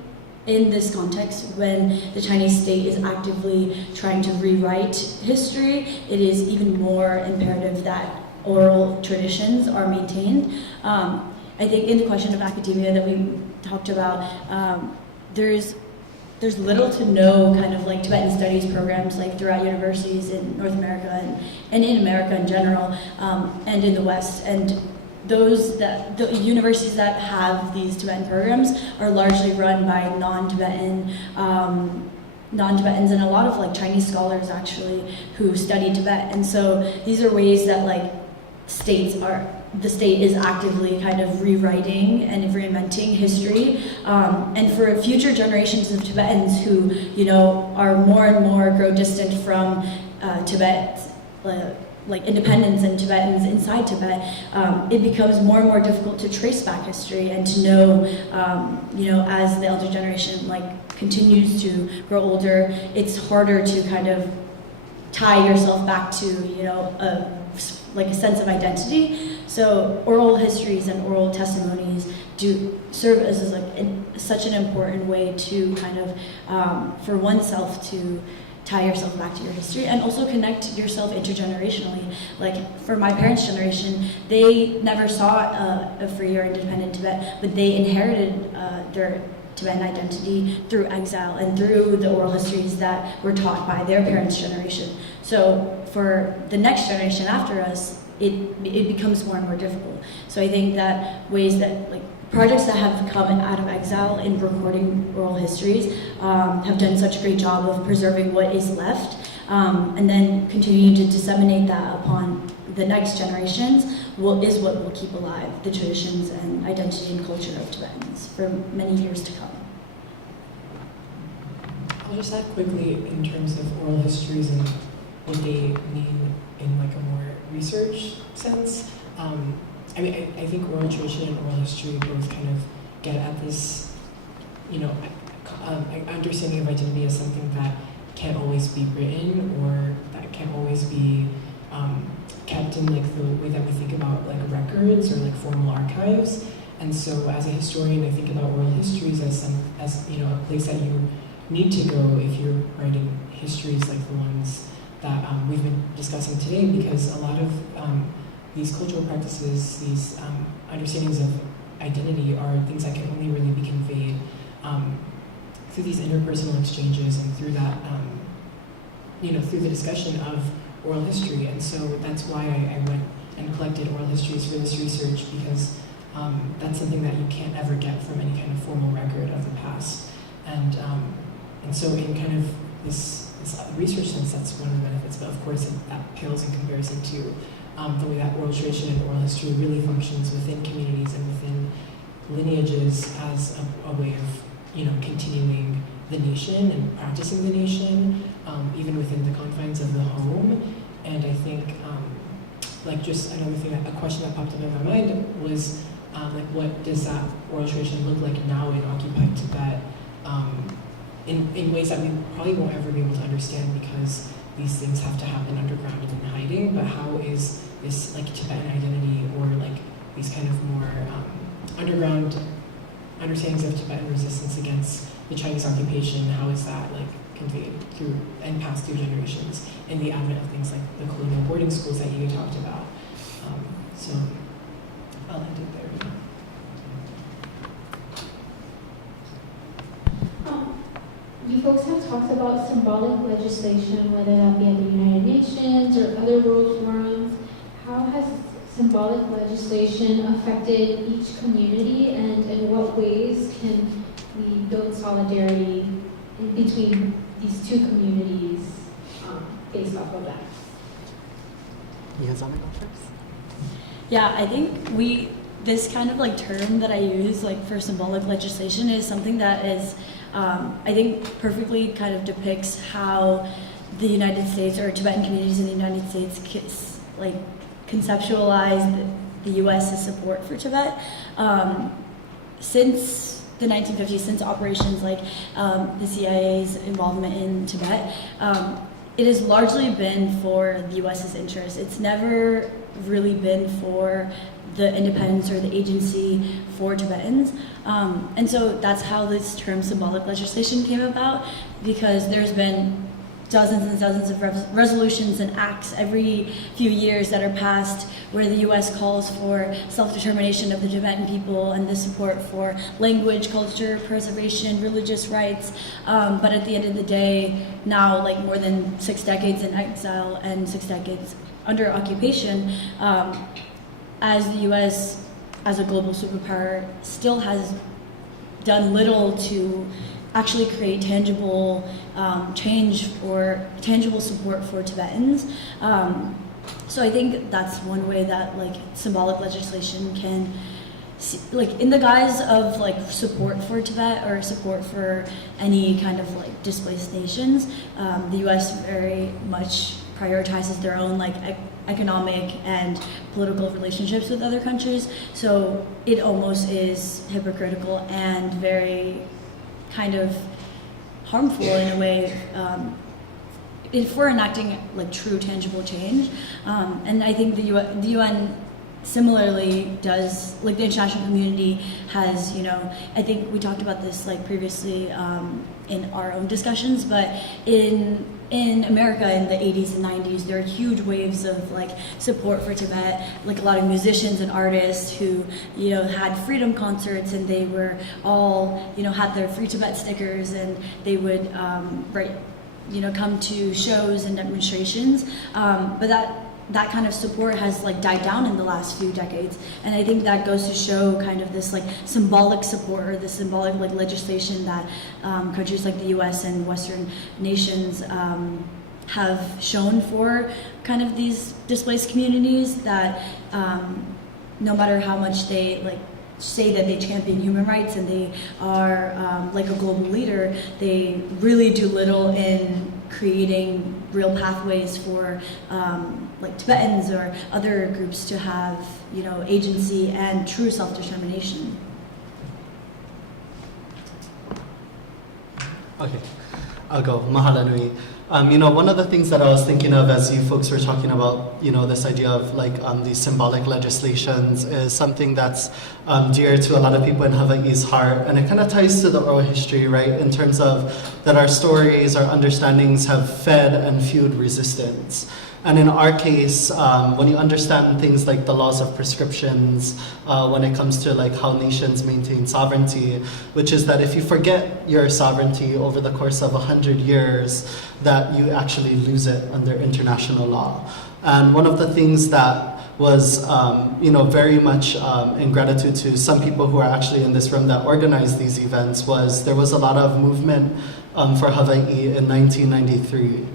in this context, when the Chinese state is actively trying to rewrite history, it is even more imperative that oral traditions are maintained. I think in the question of academia that we talked about, there's little to no kind of Tibetan studies programs throughout universities in North America and in America in general, and in the West. And the universities that have these Tibetan programs are largely run by non-Tibetans and a lot of like Chinese scholars actually who study Tibet. And so these are ways that like the state is actively kind of rewriting and reinventing history, and for future generations of Tibetans who, you know, are more and more grow distant from Tibet, like independence and Tibetans inside Tibet, it becomes more and more difficult to trace back history and to know, you know, as the elder generation like continues to grow older, it's harder to kind of tie yourself back to, you know, a sense of identity. So oral histories and oral testimonies do serve as such an important way to kind of, for oneself to tie yourself back to your history and also connect yourself intergenerationally. Like for my parents' generation, they never saw a free or independent Tibet, but they inherited their Tibetan identity through exile and through the oral histories that were taught by their parents' generation. So for the next generation after us, it becomes more and more difficult. So I think that ways that like projects that have come out of exile in recording oral histories have done such a great job of preserving what is left, and then continuing to disseminate that upon the next generations is what will keep alive the traditions and identity and culture of Tibetans for many years to come. I'll just add quickly in terms of oral histories and what they mean in like a more research sense. I mean, I think oral tradition and oral history both kind of get at this, you know, understanding of identity as something that can't always be written or that can't always be kept in like the way that we think about like records or like formal archives. And so as a historian, I think about oral histories as you know, a place that you need to go if you're writing histories like the ones that we've been discussing today, because a lot of these cultural practices, these understandings of identity are things that can only really be conveyed through these interpersonal exchanges and through that, you know, through the discussion of oral history. And so that's why I went and collected oral histories for this research, because that's something that you can't ever get from any kind of formal record of the past. And so in kind of this research sense, that's one of the benefits, but of course that pales in comparison to the way that oral tradition and oral history really functions within communities and within lineages as a way of, you know, continuing the nation and practicing the nation, even within the confines of the home. And I think, like just another thing, a question that popped up in my mind was, like what does that oral tradition look like now in occupied Tibet, in ways that we probably won't ever be able to understand because these things have to happen underground and in hiding, but how is this like Tibetan identity or like these kind of more underground understandings of Tibetan resistance against the Chinese occupation, how is that like conveyed through and passed through generations in the advent of things like the colonial boarding schools that you talked about. So I'll end it there. You folks have talked about symbolic legislation, whether that be at the United Nations or other world forums. How has symbolic legislation affected each community, and in what ways can we build solidarity between these two communities based off of that? You guys want to go first? Yeah, I think this kind of like term that I use like for symbolic legislation is something that is, I think perfectly kind of depicts how the United States or Tibetan communities in the United States like conceptualize the U.S.'s support for Tibet. Since the 1950s, since operations like the CIA's involvement in Tibet, it has largely been for the U.S.'s interest. It's never really been for the independence or the agency for Tibetans. And so that's how this term symbolic legislation came about, because there's been dozens and dozens of resolutions and acts every few years that are passed where the U.S. calls for self-determination of the Tibetan people and the support for language, culture, preservation, religious rights. But at the end of the day, now like more than 6 decades in exile and 6 decades under occupation, as the U.S. as a global superpower still has done little to actually create tangible change or tangible support for Tibetans. So I think that's one way that like symbolic legislation can, like in the guise of like support for Tibet or support for any kind of like displaced nations, the U.S. very much prioritizes their own like economic and political relationships with other countries. So it almost is hypocritical and very kind of harmful in a way if we're enacting like true tangible change. And I think the UN similarly does, like the international community has, you know, I think we talked about this like previously in our own discussions, but in America in the 80s and 90s, there are huge waves of like support for Tibet, like a lot of musicians and artists who, you know, had freedom concerts and they were all, you know, had their Free Tibet stickers and they would come to shows and demonstrations. But that kind of support has like died down in the last few decades, and I think that goes to show kind of this like symbolic support or the symbolic like legislation that countries like the U.S. and Western nations have shown for kind of these displaced communities, that no matter how much they like say that they champion human rights and they are like a global leader, they really do little in creating real pathways for like Tibetans or other groups to have, you know, agency and true self-determination. Okay, I'll go. Mahalo nui. One of the things that I was thinking of as you folks were talking about, you know, this idea of like these symbolic legislations is something that's dear to a lot of people in Hawaiʻi's heart, and it kind of ties to the oral history, right? In terms of that our stories, our understandings have fed and fueled resistance. And in our case, when you understand things like the laws of prescriptions, when it comes to like how nations maintain sovereignty, which is that if you forget your sovereignty over the course of 100 years, that you actually lose it under international law. And one of the things that was, very much in gratitude to some people who are actually in this room that organized these events, was there was a lot of movement for Hawaiʻi in 1993.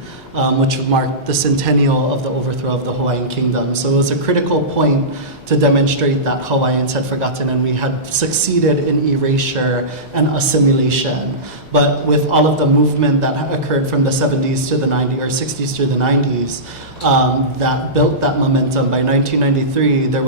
Which marked the centennial of the overthrow of the Hawaiian kingdom. So it was a critical point to demonstrate that Hawaiians had forgotten and we had succeeded in erasure and assimilation. But with all of the movement that occurred from the 70s to the 90s, or 60s to the 90s, that built that momentum, by 1993, there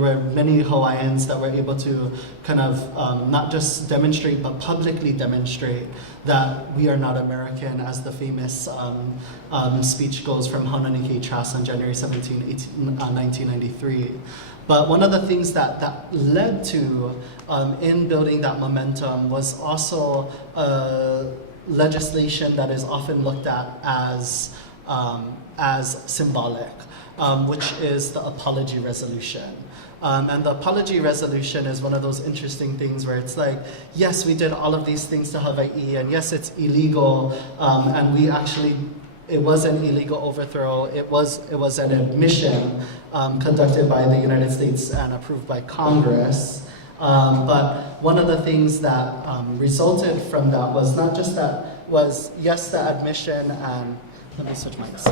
were many Hawaiians that were able to kind of not just demonstrate, but publicly demonstrate that we are not American, as the famous speech goes from Haunani-Kay Trask on January 17, 1993. But one of the things that led to, in building that momentum, was also legislation that is often looked at as symbolic. Which is the apology resolution. And the apology resolution is one of those interesting things where it's like, yes, we did all of these things to Hawaiʻi, and yes, it's illegal, and it was an illegal overthrow. It was an admission conducted by the United States and approved by Congress. But one of the things that resulted from that was not just that, was yes, the admission, and let me switch mics.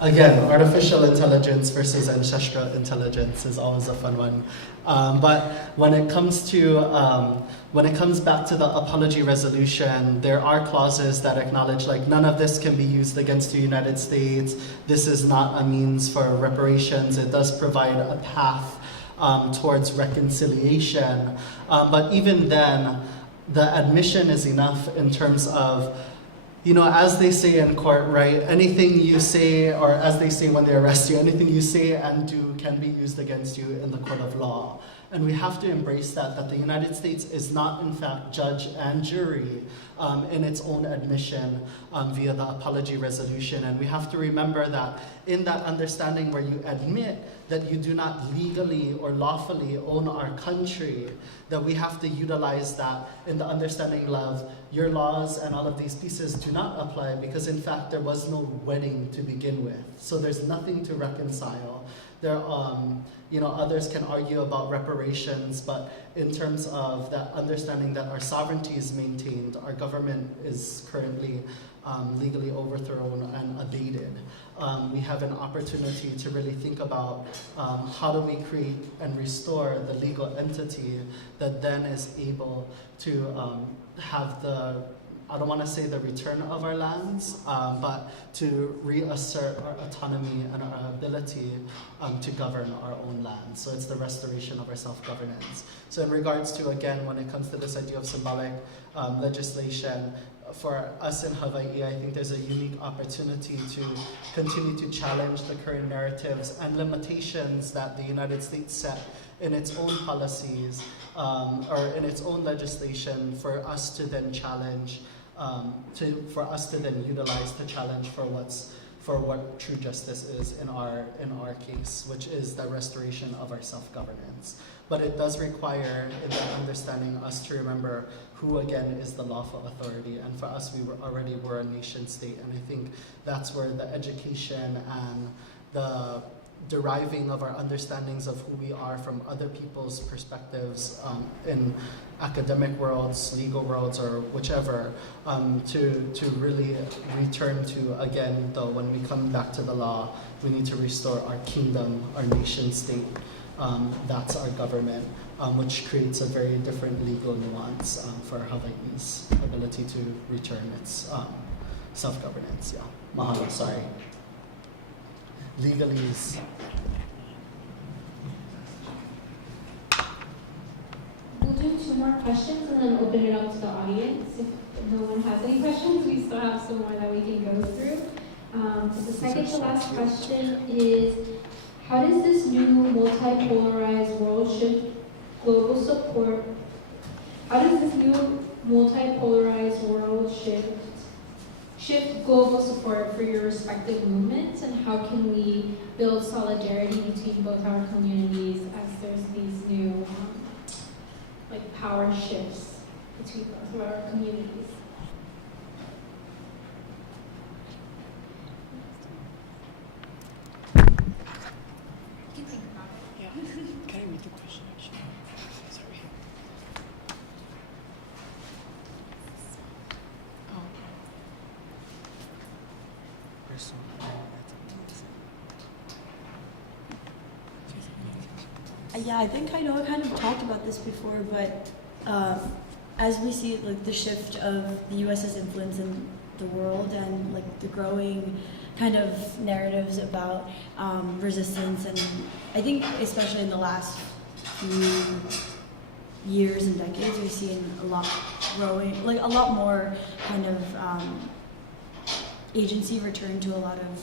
Again, artificial intelligence versus ancestral intelligence is always a fun one. But when it comes back to the apology resolution, there are clauses that acknowledge like none of this can be used against the United States. This is not a means for reparations. It does provide a path towards reconciliation. But even then, the admission is enough in terms of, as they say in court, right? Anything you say, or as they say when they arrest you, anything you say and do can be used against you in the court of law. And we have to embrace that the United States is not in fact judge and jury in its own admission via the apology resolution. And we have to remember that in that understanding where you admit that you do not legally or lawfully own our country, that we have to utilize that in the understanding of your laws and all of these pieces do not apply because in fact there was no wedding to begin with. So there's nothing to reconcile. There, others can argue about reparations, but in terms of that understanding that our sovereignty is maintained, our government is currently legally overthrown and abated. We have an opportunity to really think about how do we create and restore the legal entity that then is able to have the, I don't want to say the return of our lands, but to reassert our autonomy and our ability to govern our own lands. So it's the restoration of our self-governance. So in regards to, again, when it comes to this idea of symbolic legislation, for us in Hawaii, I think there's a unique opportunity to continue to challenge the current narratives and limitations that the United States set in its own policies or in its own legislation for us to then challenge, for us to then utilize to challenge for what true justice is in our case, which is the restoration of our self-governance. But it does require, in that understanding, us to remember who again is the lawful authority. And for us, we already were a nation state, and I think that's where the education and the deriving of our understandings of who we are from other people's perspectives in academic worlds, legal worlds, or whichever, to really return to, again, though, when we come back to the law, we need to restore our kingdom, our nation state. That's our government, which creates a very different legal nuance for Hawaii's ability to return its self-governance. Yeah. Mahalo, sorry. Legalese. We'll do 2 more questions and then open it up to the audience. If no one has any questions, we still have some more that we can go through. The second to last question is, how does this new multipolarized world shift global support? How does this new multipolarized world shift global support for your respective movements, and how can we build solidarity between both our communities as there's these new power shifts between both of our communities? Yeah. Can I read the question actually? Sorry. Yeah, I think I know I kind of talked about this before, but as we see the shift of the U.S.'s influence in the world and the growing kind of narratives about resistance, and I think especially in the last few years and decades, we've seen a lot more kind of agency return to a lot of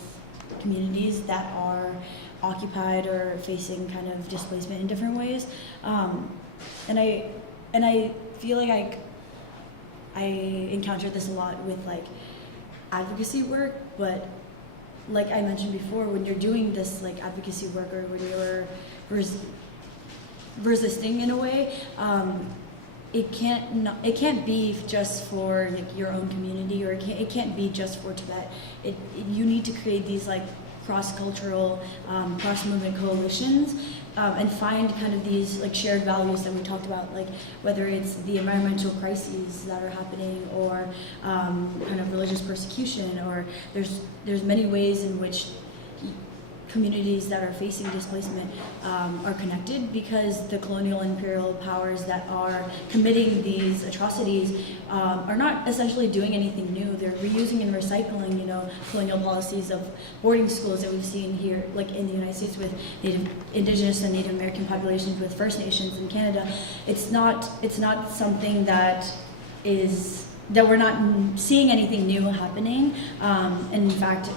communities that are occupied or facing kind of displacement in different ways, and I feel like I encountered this a lot with advocacy work, but like I mentioned before, when you're doing this advocacy work or when you're resisting in a way, it can't be just for your own community, or it can't be just for Tibet. You need to create these cross-cultural, cross-movement coalitions, and find kind of these shared values that we talked about, whether it's the environmental crises that are happening, or kind of religious persecution, or there's many ways in which communities that are facing displacement are connected, because the colonial imperial powers that are committing these atrocities are not essentially doing anything new. They're reusing and recycling, colonial policies of boarding schools that we've seen here, in the United States with Indigenous and Native American populations, with First Nations in Canada. It's not something that we're not seeing anything new happening. And in fact,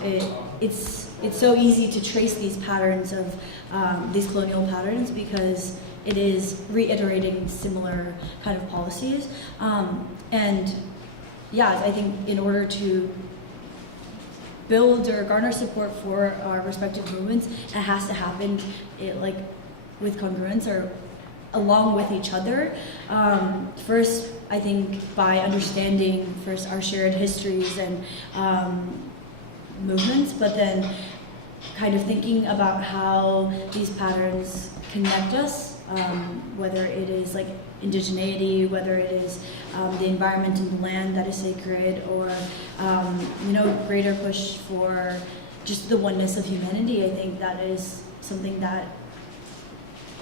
it's so easy to trace these patterns of these colonial patterns, because it is reiterating similar kind of policies. And yeah, I think in order to build or garner support for our respective movements, it has to happen like with congruence or along with each other. First, I think by understanding first our shared histories and movements, but then kind of thinking about how these patterns connect us, whether it is like indigeneity, whether it is the environment and the land that is sacred, or greater push for just the oneness of humanity. I think that is something that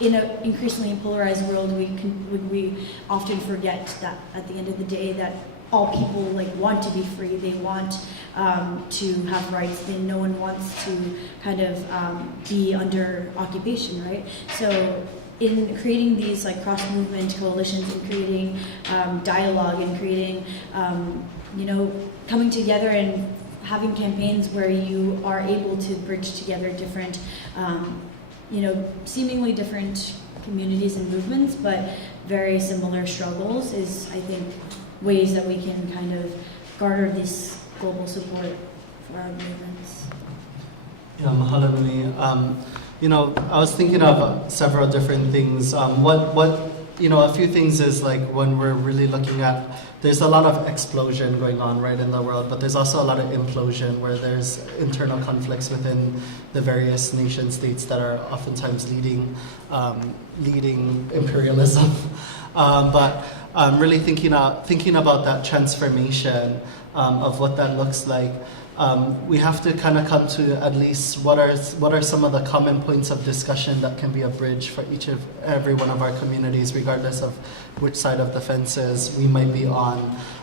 in an increasingly polarized world we often forget, that at the end of the day that all people like want to be free, they want to have rights, then no one wants to kind of be under occupation, right? So in creating these like cross-movement coalitions and creating dialogue and creating, coming together and having campaigns where you are able to bridge together different, seemingly different communities and movements, but very similar struggles is, I think, ways that we can kind of garner this global support for our movements. Yeah, mahalo nui. I was thinking of several different things. A few things is like when we're really looking at, there's a lot of explosion going on right in the world, but there's also a lot of implosion where there's internal conflicts within the various nation states that are oftentimes leading imperialism. But really thinking about that transformation of what that looks like. We have to kind of come to at least what are some of the common points of discussion that can be a bridge for every one of our communities, regardless of which side of the fences we might be on.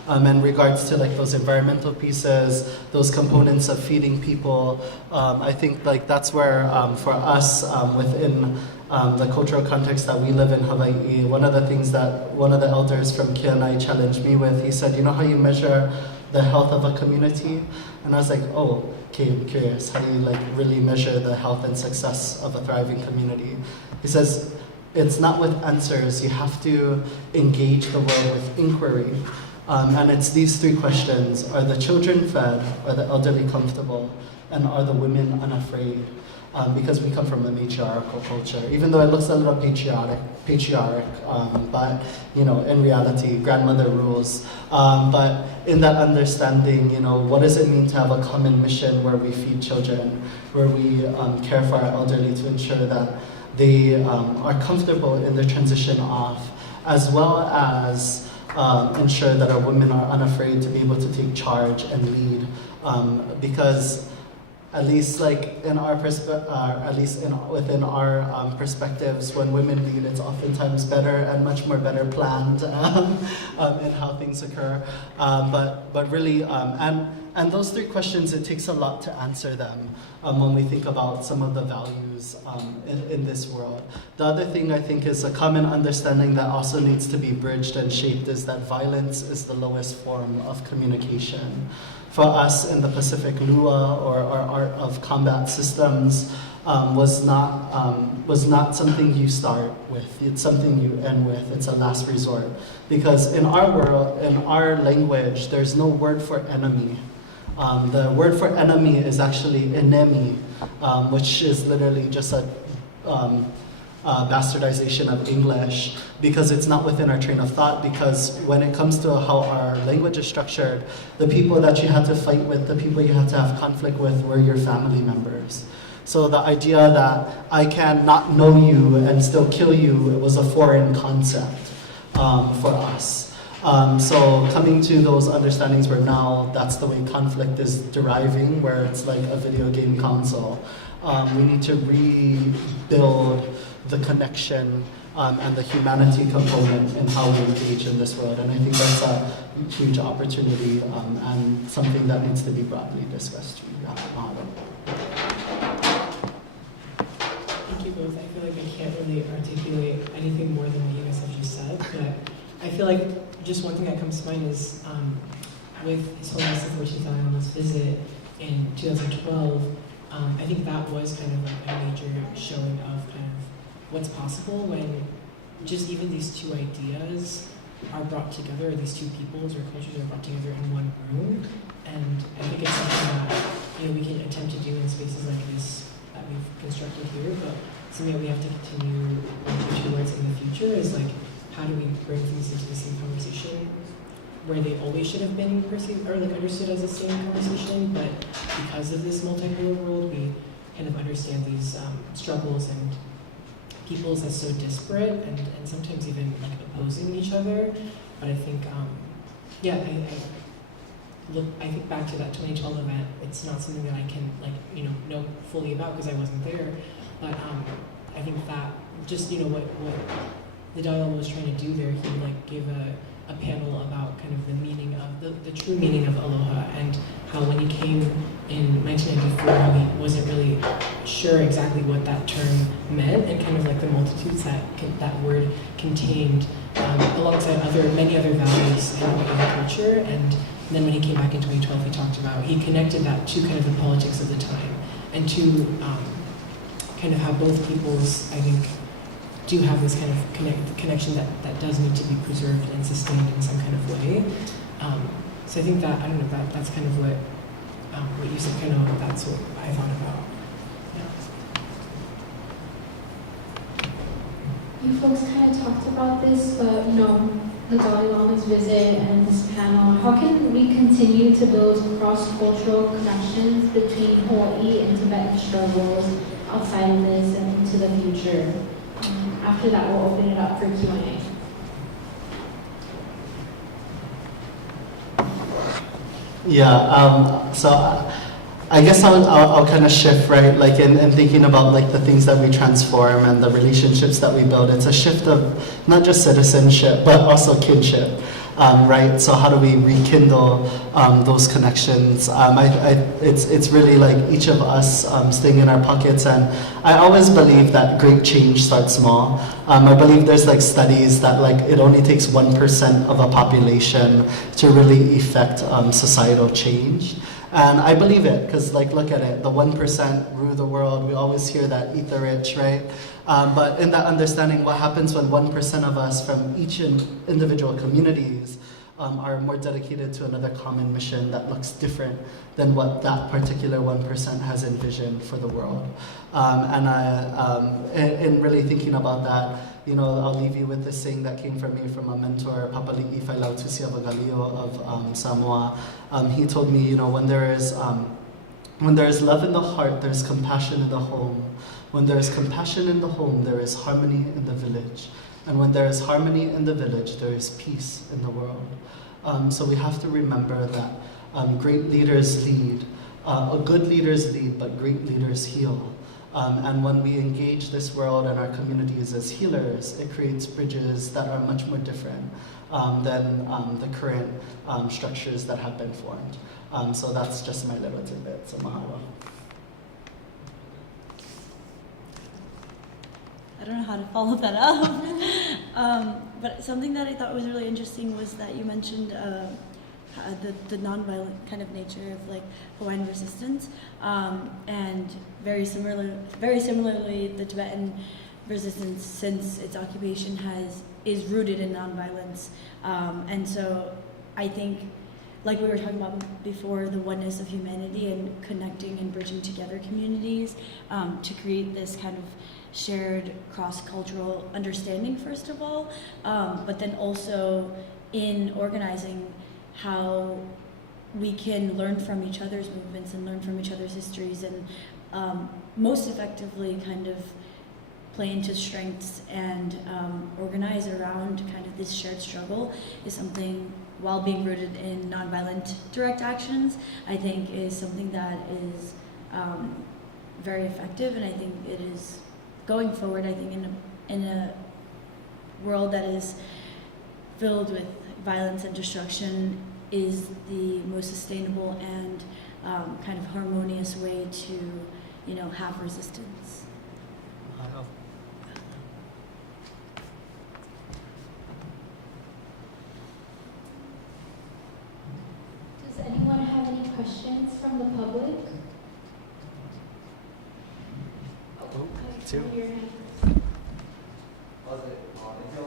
In regards to like those environmental pieces, those components of feeding people, I think like that's where for us within the cultural context that we live in Hawaii, one of the things that one of the elders from Kianai challenged me with, he said, you know how you measure the health of a community? And I was like, oh, okay, I'm curious. How do you like really measure the health and success of a thriving community? He says, it's not with answers. You have to engage the world with inquiry. And it's these three questions. Are the children fed? Are the elderly comfortable? And are the women unafraid? Because we come from a matriarchal culture, even though it looks a little patriarch, but in reality, grandmother rules. But in that understanding, what does it mean to have a common mission where we feed children, where we care for our elderly to ensure that they are comfortable in their transition off, as well as ensure that our women are unafraid to be able to take charge and lead, because at least like in our within our perspectives, when women lead, it's oftentimes better and much more better planned in how things occur. But really, and those three questions, it takes a lot to answer them when we think about some of the values in this world. The other thing I think is a common understanding that also needs to be bridged and shaped is that violence is the lowest form of communication. For us in the Pacific, Lua, or our art of combat systems, was not something you start with. It's something you end with. It's a last resort. Because in our world, in our language, there's no word for enemy. The word for enemy is actually enemy, which is literally just a bastardization of English, because it's not within our train of thought. Because when it comes to how our language is structured, the people that you had to fight with, the people you had to have conflict with, were your family members. So the idea that I can not know you and still kill you, it was a foreign concept for us. So coming to those understandings where now that's the way conflict is deriving, where it's like a video game console. We need to rebuild the connection and the humanity component in how we engage in this world. And I think that's a huge opportunity and something that needs to be broadly discussed. Thank you both. I feel like I can't really articulate anything more than what you guys have just said, but I feel like just one thing that comes to mind is with His Holiness the 14th on this visit in 2012, I think that was kind of like a major showing of kind of what's possible when just even these two ideas are brought together, or these two peoples or cultures are brought together in one room. And I think it's something that we can attempt to do in spaces like this that we've constructed here, but something that we have to continue working towards in the future is like, how do we bring things into the same conversation where they always should have been perceived or like understood as the same conversation, but because of this multipolar world, we kind of understand these struggles and peoples as so disparate and sometimes even like opposing each other. But I think, I think back to that 2012 event. It's not something that I can know fully about because I wasn't there. But I think that just what the Dalai Lama was trying to do there, he gave a panel about kind of the meaning of the true meaning of aloha, and how when he came in 1994, how he wasn't really sure exactly what that term meant, and kind of like the multitudes that word contained, alongside many other values in Hawaiian culture. And then when he came back in 2012, he connected that to kind of the politics of the time, and to kind of how both peoples, I think, do have this kind of connection that does need to be preserved and sustained in some kind of way. So I think that, I don't know, that's kind of what you said, kind of that's what I thought about. Yeah. You folks kind of talked about this, but the Dalai Lama's visit and this panel, how can we continue to build cross-cultural connections between Hawaii and Tibetan struggles outside of this and into the future? After that, we'll open it up for Q&A. Yeah, so I guess I'll kind of shift, right? Like in thinking about like the things that we transform and the relationships that we build. It's a shift of not just citizenship, but also kinship, right? So how do we rekindle those connections? It's really like each of us staying in our pockets. And I always believe that great change starts small. I believe there's like studies that like it only takes 1% of a population to really effect societal change. And I believe it, because like look at it, the 1% rule the world. We always hear that, eat the rich, right? But in that understanding, what happens when 1% of us from each individual communities are more dedicated to another common mission that looks different than what that particular 1% has envisioned for the world. In really thinking about that, I'll leave you with this saying that came from me from a mentor, Papali'i Failautusi Avagalio of Samoa. He told me, when there is love in the heart, there's compassion in the home. When there is compassion in the home, there is harmony in the village. And when there is harmony in the village, there is peace in the world. So we have to remember that great leaders lead. Good leaders lead, but great leaders heal. And when we engage this world and our communities as healers, it creates bridges that are much more different than the current structures that have been formed. So that's just my little tidbit. So mahalo. I don't know how to follow that up. But something that I thought was really interesting was that you mentioned the nonviolent kind of nature of like Hawaiian resistance, and very similarly, the Tibetan resistance, since its occupation is rooted in nonviolence, and so I think, like we were talking about before, the oneness of humanity and connecting and bridging together communities to create this kind of shared cross-cultural understanding, first of all, but then also in organizing how we can learn from each other's movements and learn from each other's histories, and most effectively kind of play into strengths and organize around kind of this shared struggle is something, while being rooted in nonviolent direct actions, I think is something that is very effective. And I think it is going forward, I think in a world that is filled with violence and destruction, is the most sustainable and kind of harmonious way to, have resistance. Does anyone have any questions from the public? Two. Your hand. In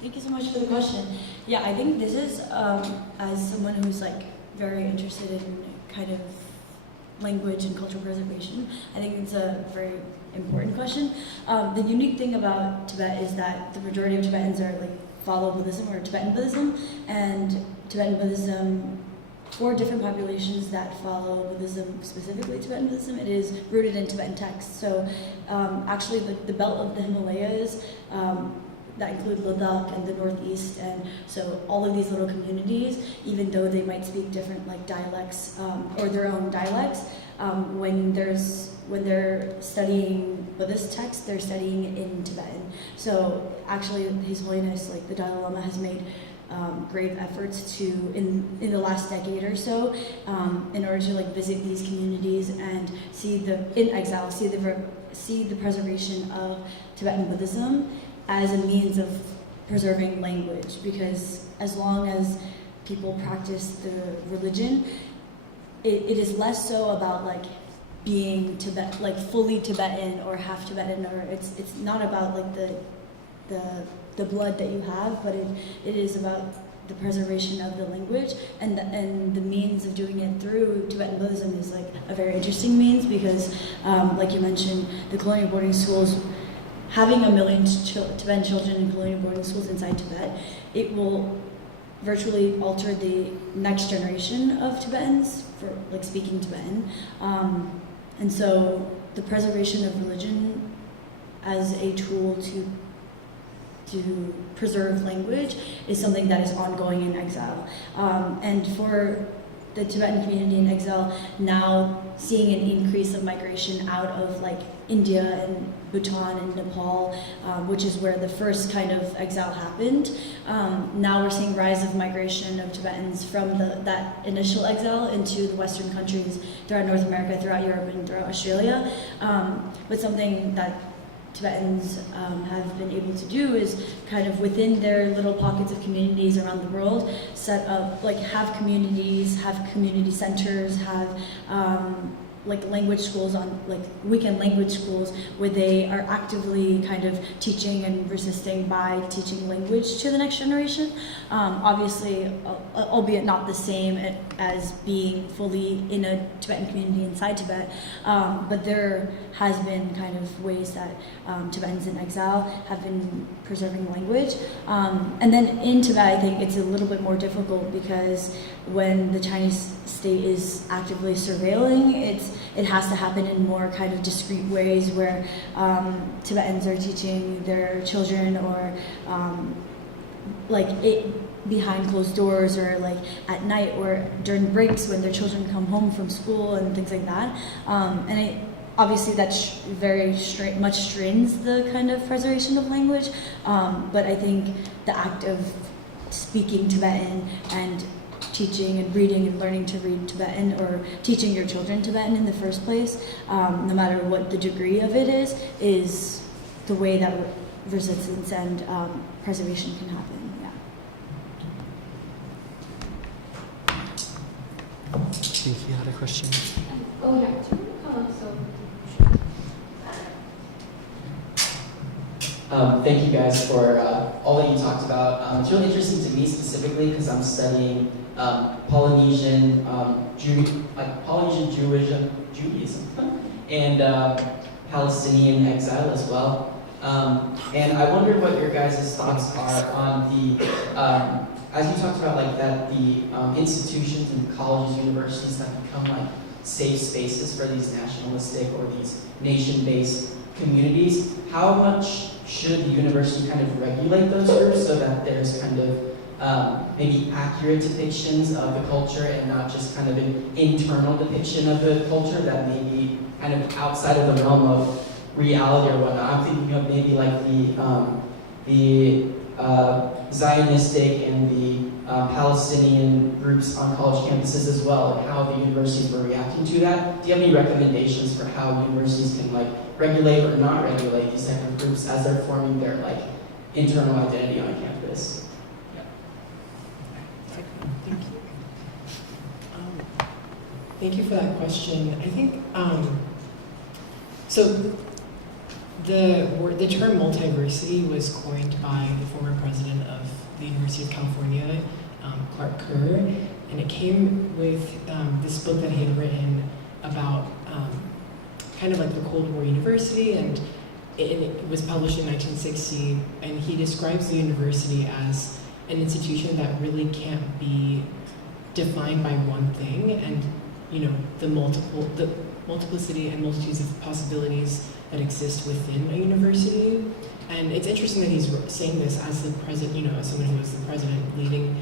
Thank you so much for the question. Yeah, I think this is, as someone who's like very interested in kind of language and cultural preservation, I think it's a very important question. The unique thing about Tibet is that the majority of Tibetans are like follow Buddhism or Tibetan Buddhism, and Tibetan Buddhism, for different populations that follow Buddhism, specifically Tibetan Buddhism, it is rooted in Tibetan texts. So actually the belt of the Himalayas, that include Ladakh and the Northeast, and so all of these little communities, even though they might speak different like dialects or their own dialects, when they're studying Buddhist texts, they're studying in Tibetan. So actually, His Holiness, like the Dalai Lama, has made grave efforts to, in the last decade or so, in order to like visit these communities and see the preservation of Tibetan Buddhism as a means of preserving language, because as long as people practice the religion, it is less so about like being like fully Tibetan or half Tibetan, or it's not about like the blood that you have, but it is about the preservation of the language, and the means of doing it through Tibetan Buddhism is like a very interesting means, because like you mentioned, the colonial boarding schools, having 1 million Tibetan children in colonial boarding schools inside Tibet, it will virtually alter the next generation of Tibetans for like speaking Tibetan. And so the preservation of religion as a tool to preserve language is something that is ongoing in exile. And for the Tibetan community in exile, now seeing an increase of migration out of like India and Bhutan and Nepal, which is where the first kind of exile happened. Now we're seeing rise of migration of Tibetans from that initial exile into the Western countries throughout North America, throughout Europe, and throughout Australia. But something that Tibetans have been able to do is kind of within their little pockets of communities around the world, set up, like have communities, have community centers, have like language schools, on like weekend language schools, where they are actively kind of teaching and resisting by teaching language to the next generation. Obviously, albeit not the same as being fully in a Tibetan community inside Tibet, but there has been kind of ways that Tibetans in exile have been preserving language. And then in Tibet, I think it's a little bit more difficult, because when the Chinese state is actively surveilling, it has to happen in more kind of discrete ways, where Tibetans are teaching their children, or like behind closed doors, or like at night, or during breaks when their children come home from school and things like that. And obviously that much strains the kind of preservation of language, but I think the act of speaking Tibetan and teaching and reading and learning to read Tibetan, or teaching your children Tibetan in the first place, no matter what the degree of it is the way that resistance and preservation can happen. Yeah. I think you had a question. Oh yeah, so. Thank you guys for all that you talked about. It's really interesting to me specifically, because I'm studying Polynesian Judaism and Palestinian exile as well. And I wondered what your guys' thoughts are on the, as you talked about, like that the institutions and colleges, universities that become like safe spaces for these nationalistic or these nation-based communities. How much should the university kind of regulate those groups so that there's kind of maybe accurate depictions of the culture, and not just kind of an internal depiction of the culture that may be kind of outside of the realm of reality or whatnot? I'm thinking of maybe like the Zionistic and the Palestinian groups on college campuses as well, and how the universities were reacting to that. Do you have any recommendations for how universities can like regulate or not regulate these type of groups as they're forming their like internal identity on campus? Yeah. Thank you. Thank you for that question. I think, so the term multiversity was coined by the former president of the University of California, Clark Kerr, and it came with this book that he had written about kind of like the Cold War university, and it was published in 1960, and he describes the university as an institution that really can't be defined by one thing, and the multiplicity and multitudes of possibilities that exist within a university. And it's interesting that he's saying this as the president, as someone who was the president leading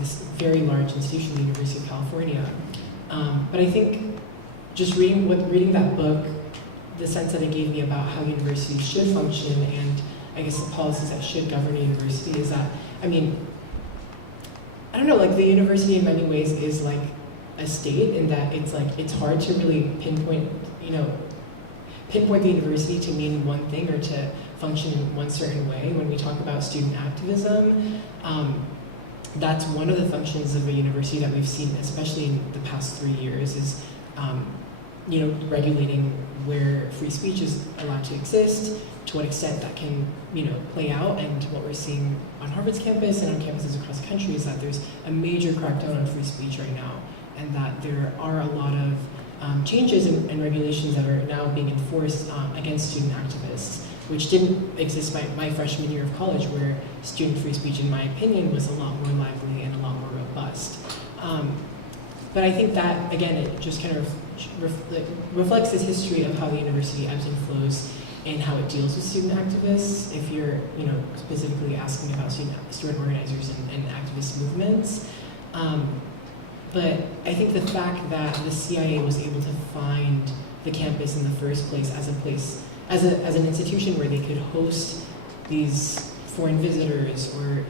this very large institution, the University of California. But I think just reading that book, the sense that it gave me about how universities should function and I guess the policies that should govern a university is that, I don't know, like the university in many ways is like a state in that it's hard to really pinpoint the university to mean one thing or to function in one certain way. When we talk about student activism, that's one of the functions of a university that we've seen, especially in the past 3 years, is regulating where free speech is allowed to exist, to what extent that can play out. And what we're seeing on Harvard's campus and on campuses across the country is that there's a major crackdown on free speech right now, and that there are a lot of changes and regulations that are now being enforced against student activists, which didn't exist by my freshman year of college, where student free speech, in my opinion, was a lot more lively and a lot more robust. But I think that, again, it just kind of reflects this history of how the university ebbs and flows and how it deals with student activists, if you're specifically asking about student organizers and activist movements. But I think the fact that the CIA was able to find the campus in the first place as an institution where they could host these foreign visitors or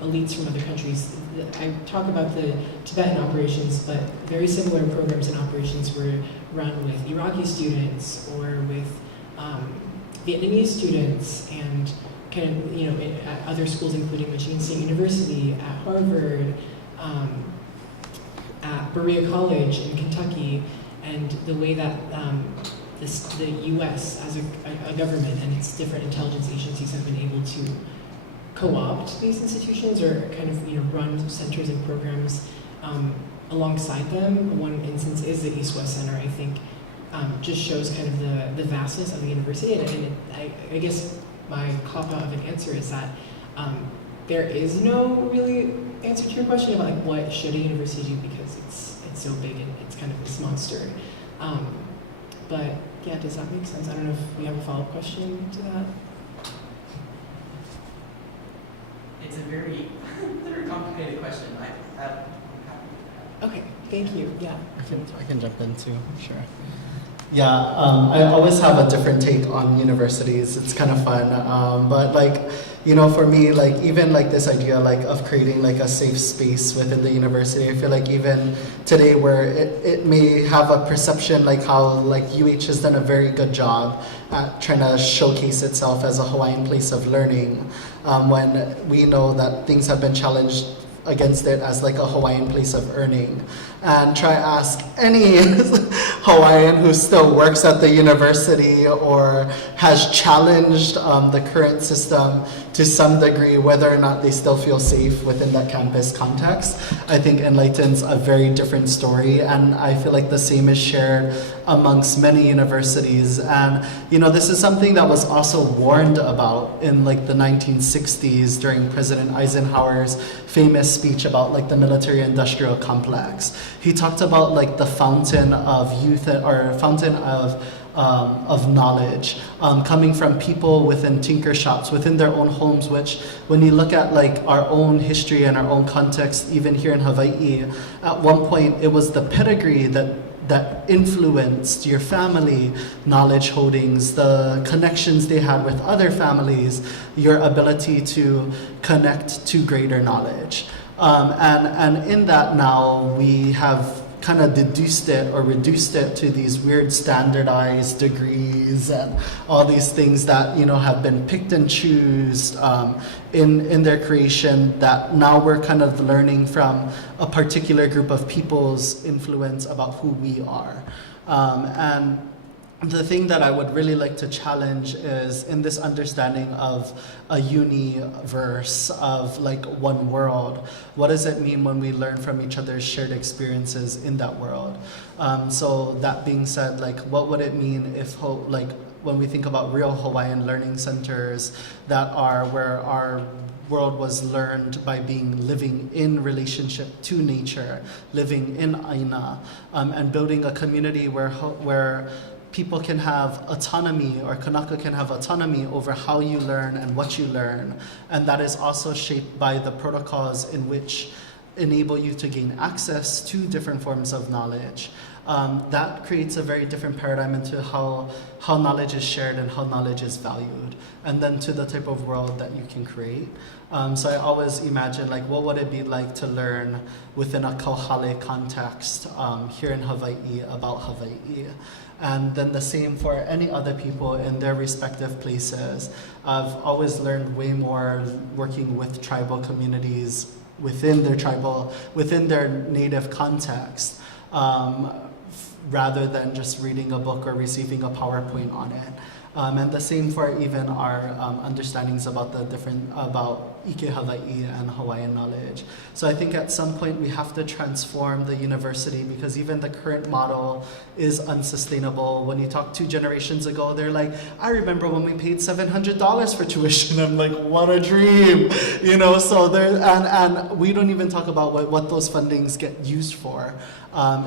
elites from other countries. I talk about the Tibetan operations, but very similar programs and operations were run with Iraqi students or with Vietnamese students, and kind of at other schools, including Michigan State University, at Harvard, at Berea College in Kentucky, and the way that the U.S. as a government and its different intelligence agencies have been able to co-opt these institutions or kind of run centers and programs alongside them. One instance is the East-West Center, I think, just shows kind of the vastness of the university. And I guess my cop-out of an answer is that there is no really answer to your question about like what should a university do, because it's so big and it's kind of this monster. But yeah, does that make sense? I don't know if we have a follow-up question to that. It's a very, very complicated question. I'm happy with that. Okay, thank you. Yeah. I can jump in too, sure. Yeah, I always have a different take on universities. It's kind of fun, but for me, even this idea of creating a safe space within the university. I feel like even today, where it may have a perception how UH has done a very good job at trying to showcase itself as a Hawaiian place of learning, when we know that things have been challenged against it as a Hawaiian place of earning. And try ask any Hawaiian who still works at the university or has challenged the current system to some degree, whether or not they still feel safe within that campus context, I think enlightens a very different story. And I feel like the same is shared amongst many universities. And this is something that was also warned about in the 1960s during President Eisenhower's famous speech about the military-industrial complex. He talked about the fountain of youth, or fountain of knowledge coming from people within tinker shops, within their own homes, which when you look at our own history and our own context, even here in Hawaii, at one point it was the pedigree that influenced your family knowledge holdings, the connections they had with other families, your ability to connect to greater knowledge. And in that now we have kind of deduced it or reduced it to these weird standardized degrees and all these things that have been picked and choose in their creation, that now we're kind of learning from a particular group of people's influence about who we are. And the thing that I would really like to challenge is in this understanding of a universe, of like one world. What does it mean when we learn from each other's shared experiences in that world? So that being said, like what would it mean if like when we think about real Hawaiian learning centers that are where our world was learned by living in relationship to nature, living in Aina, and building a community where people can have autonomy, or Kanaka can have autonomy over how you learn and what you learn. And that is also shaped by the protocols in which enable you to gain access to different forms of knowledge. That creates a very different paradigm into how knowledge is shared and how knowledge is valued, and then to the type of world that you can create. So I always imagine, like, what would it be like to learn within a kauhale context here in Hawaii about Hawaii? And then the same for any other people in their respective places. I've always learned way more working with tribal communities within their native context, rather than just reading a book or receiving a PowerPoint on it. And the same for even our understandings about Ike Hawaii and Hawaiian knowledge. So I think at some point we have to transform the university, because even the current model is unsustainable. When you talk 2 generations ago, they're like, I remember when we paid $700 for tuition. I'm like, what a dream, you know? So there, and we don't even talk about what those fundings get used for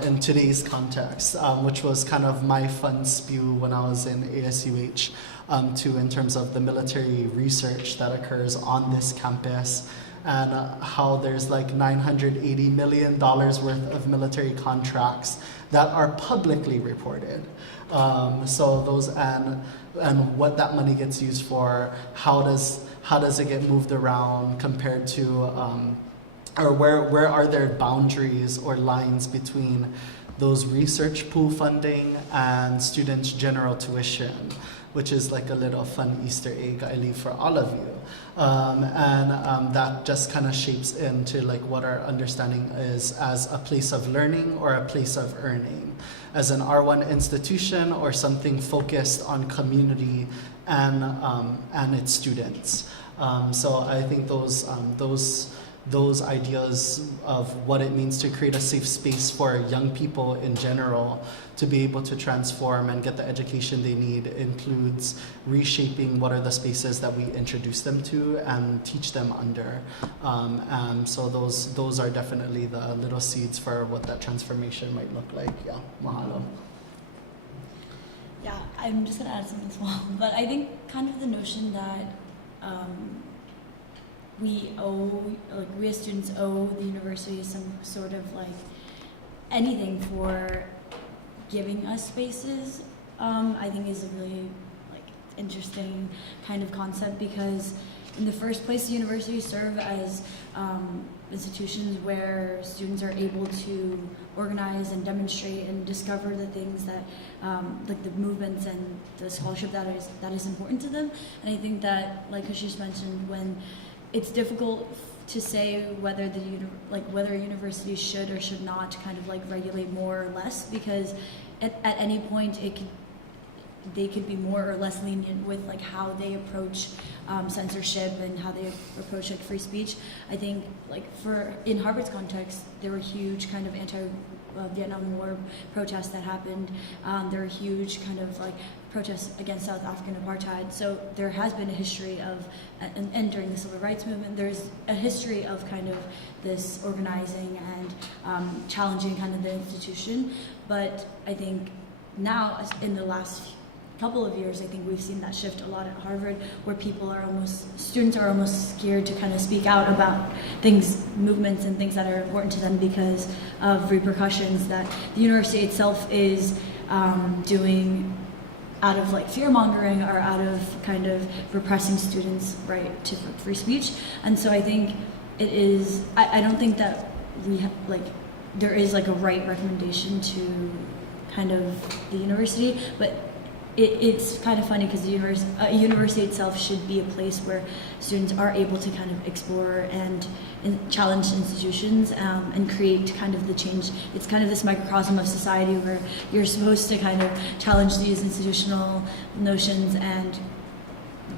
in today's context, which was kind of my fun spew when I was in ASUH. Too, in terms of the military research that occurs on this campus, and how there's like $980 million worth of military contracts that are publicly reported. So those and what that money gets used for, how does it get moved around compared to, or where are there boundaries or lines between those research pool funding and students' general tuition, which is like a little fun Easter egg I leave for all of you. That just kind of shapes into like what our understanding is as a place of learning or a place of earning, as an R1 institution or something focused on community and its students. So I think those ideas of what it means to create a safe space for young people in general to be able to transform and get the education they need includes reshaping what are the spaces that we introduce them to and teach them under. So those are definitely the little seeds for what that transformation might look like. Yeah, mahalo. Yeah, I'm just gonna add something small, but I think kind of the notion that we as students owe the university some sort of like anything for giving us spaces, I think is a really like interesting kind of concept, because in the first place the universities serve as institutions where students are able to organize and demonstrate and discover the things that like the movements and the scholarship that is important to them. And I think that, like Kashish mentioned, when it's difficult to say whether whether a university should or should not kind of like regulate more or less, because at any point they could be more or less lenient with like how they approach censorship and how they approach like free speech. I think like in Harvard's context, there were huge kind of anti-Vietnam War protests that happened. There were huge kind of like protests against South African apartheid. So there has been a history of, and during the civil rights movement, there's a history of kind of this organizing and challenging kind of the institution. But I think now, in the last couple of years, I think we've seen that shift a lot at Harvard, where students are almost scared to kind of speak out about movements and things that are important to them because of repercussions that the university itself is doing out of like fear mongering or out of kind of repressing students' right to free speech. And so I think it is, I don't think that we have like, there is like a right recommendation to kind of the university, but it's kind of funny because the university itself should be a place where students are able to kind of explore and challenge institutions and create kind of the change. It's kind of this microcosm of society where you're supposed to kind of challenge these institutional notions and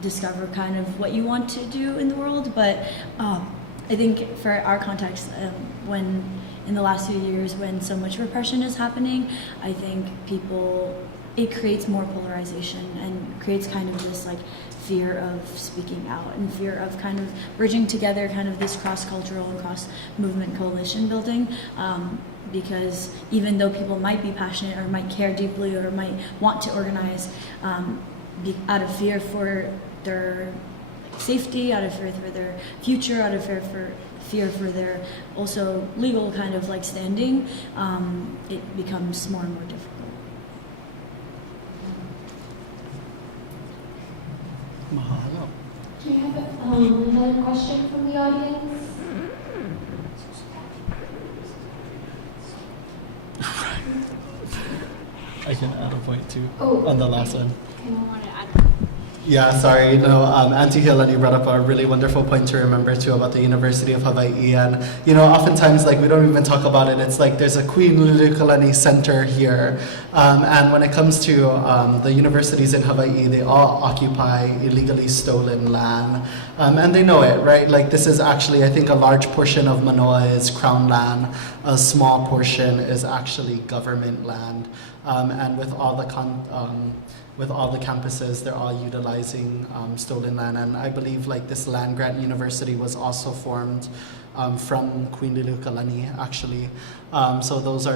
discover kind of what you want to do in the world. But I think for our context, when in the last few years when so much repression is happening, I think it creates more polarization and creates kind of this like fear of speaking out and fear of kind of bridging together kind of this cross-cultural and cross-movement coalition building, because even though people might be passionate or might care deeply or might want to organize out of fear for their safety, out of fear for their future, out of fear for their also legal kind of like standing, it becomes more and more difficult. Mahalo. Do you have another question from the audience? I can add a point too Oh, on the last one. I want to add. Yeah, sorry. No, Auntie Hilani brought up a really wonderful point to remember too about the University of Hawaii. And, oftentimes, like, we don't even talk about it. It's like there's a Queen Liliuokalani Center here. And when it comes to the universities in Hawaii, they all occupy illegally stolen land. And they know it, right? Like, this is actually, I think, a large portion of Mānoa is crown land. A small portion is actually government land. And with all the campuses, they're all utilizing stolen land. And I believe like this land grant university was also formed from Queen Liliuokalani, actually. So those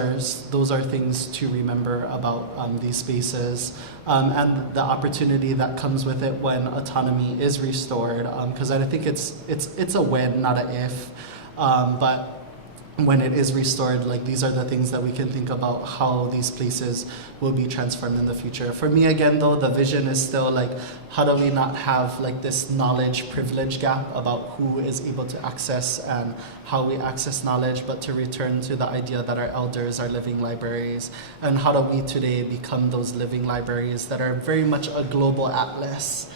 are things to remember about these spaces and the opportunity that comes with it when autonomy is restored. Because I think it's a when, not a if. But when it is restored, like these are the things that we can think about how these places will be transformed in the future. For me, again, though, the vision is still like, how do we not have like this knowledge privilege gap about who is able to access and how we access knowledge, but to return to the idea that our elders are living libraries, and how do we today become those living libraries that are very much a global atlas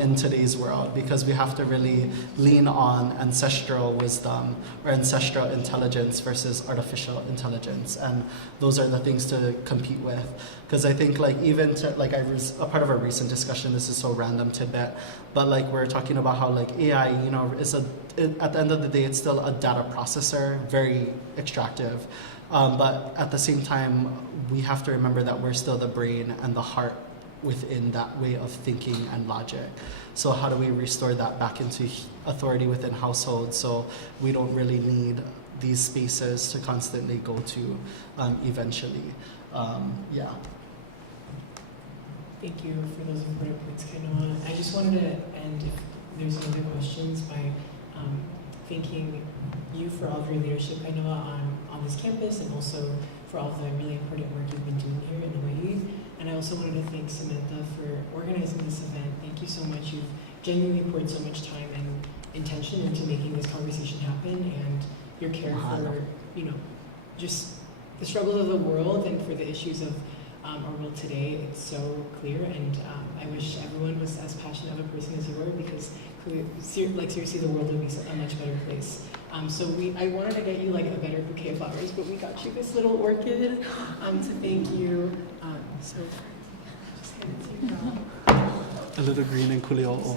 in today's world, because we have to really lean on ancestral wisdom or ancestral intelligence versus artificial intelligence, and those are the things to compete with. Because I think like even to, like I was a part of a recent discussion, this is so random, Tibet, but like we're talking about how like AI, is at the end of the day, it's still a data processor, very extractive. But at the same time, we have to remember that we're still the brain and the heart within that way of thinking and logic. So how do we restore that back into authority within households so we don't really need these spaces to constantly go to eventually? Yeah. Thank you for those important points, Kainoa. I just wanted to end, if there's no other questions, by thanking you for all of your leadership, Kainoa, on this campus, and also for all of the really important work you've been doing here in Hawaii. And I also wanted to thank Samantha for organizing this event. Thank you so much. You've genuinely poured so much time and intention into making this conversation happen, and your care for, just the struggles of the world and for the issues of our world today. It's so clear, and I wish everyone was as passionate of a person as you were, because seriously, the world would be a much better place. So I wanted to get you like a better bouquet of flowers, but we got you this little orchid to thank you. So just hand it to you now. A little green and kuli'o'o.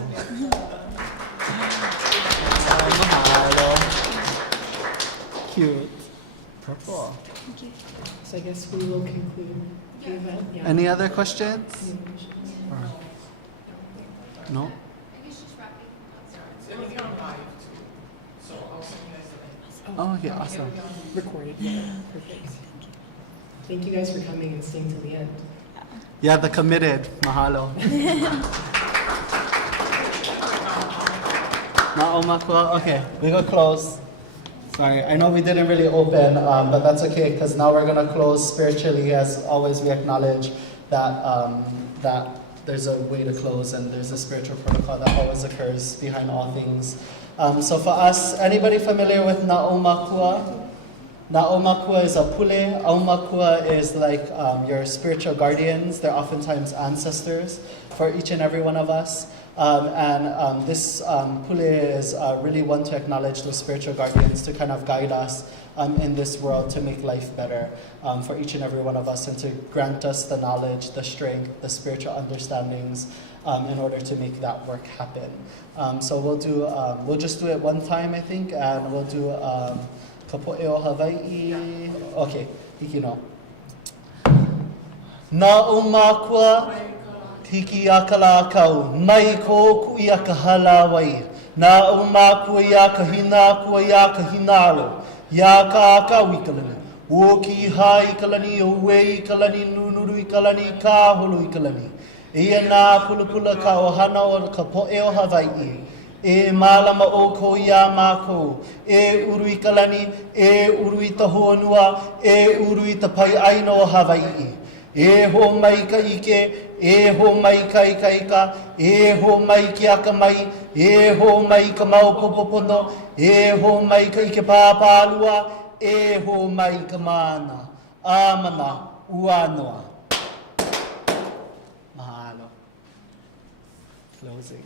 Cute. Purple. Thank you. So I guess we will conclude the event. Yeah. Any other questions? Any other questions? No? It's gonna be on live too, so I'll send you guys the link. Oh, okay, awesome. Recorded, yeah, perfect. Thank you guys for coming and staying till the end. Yeah, the committed. Mahalo. Na'omakua. Okay, we go close. Sorry, I know we didn't really open, but that's okay, because now we're going to close spiritually. As always, we acknowledge that that there's a way to close, and there's a spiritual protocol that always occurs behind all things. So for us, anybody familiar with Na'omakua? Na Aumakua is a pule. Aumakua is like your spiritual guardians. They're oftentimes ancestors for each and every one of us. This pule is really one to acknowledge those spiritual guardians to kind of guide us in this world to make life better for each and every one of us and to grant us the knowledge, the strength, the spiritual understandings in order to make that work happen. So we'll just do it one time, I think, and we'll do Kapo'eo Hawaiʻi. Okay, hiki no. Na o mākua hiki a ka lā kau, mai ko kui a ka hala wai. Na o mākua i a ka hina kua i a ka hinaro, i a ka aka wikalani. O ki hai i ka lani, o ue i ka lani, nunuru i ka lani, ka holo i ka lani. Ia nā pulapula ka ohana o ka po'eo Hawaiʻi. E mālama o ko ia mākou, e uru i ka lani, e uru i ta honua, e uru i ta pai aino o Hawaiʻi. E ho mai ka ike, e ho mai ka ika ika, e ho mai ki aka mai, e ho mai ka mau popopono, e ho mai ka ike pāpālua, e ho mai ka mana. Āmana, ua noa. Mahalo. Closing.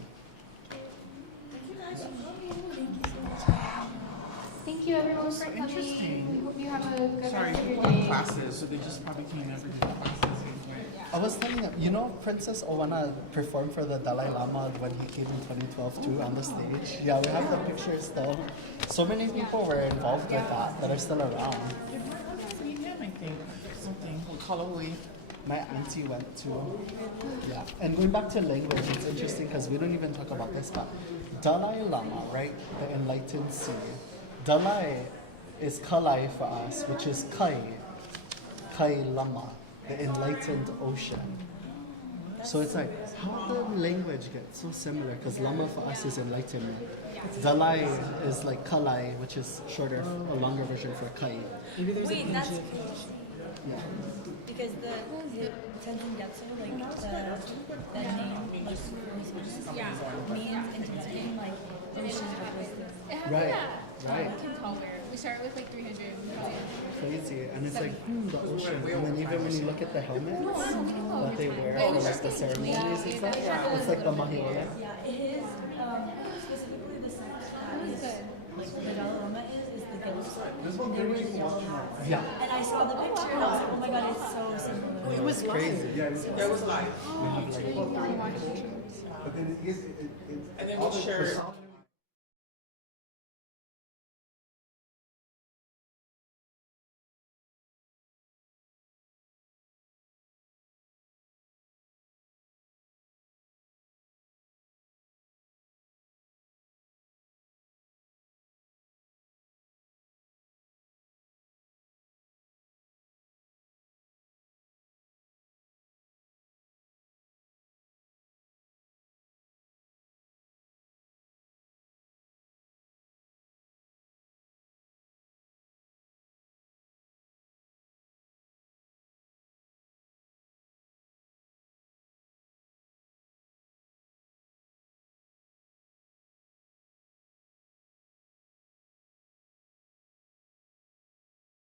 Thank you everyone So for coming. interesting. We hope you have a good Sorry, rest of your people in day. classes, so they just probably came every day classes. I was telling him, you know, Princess Owana performed for the Dalai Lama when he came in 2012 too on the stage. Yeah, we have the pictures still. So many people were involved with that are still around. Freedmen, I think, something, or Kalawai. My auntie went too. Yeah, and going back to language, it's interesting because we don't even talk about this, but Dalai Lama, right, the enlightened sea. Dalai is Kalai for us, which is Kai Lama, the enlightened ocean. So it's like, how did language get so similar? Because Lama for us is enlightenment. Dalai is like Kalai, which is shorter, a longer version for Kai. Maybe there's Wait, a that's Egypt. crazy. Yeah. Because the Tenzin Yiga, like the name, like means interpreting like ocean of wisdom. It has Right, that right. color. We started with like 300 million. Crazy. And it's like, the ocean. And then even when you look at the helmets that they wear for like the ceremonies and stuff, it's like the mahiola. Yeah, it is specifically the sense that is like the Dalai Lama is the ghost. They were yellow. Yeah. And I saw the picture and I was like, oh my god, it's so similar. It was crazy. Yeah, it was live. We have like And then we'll share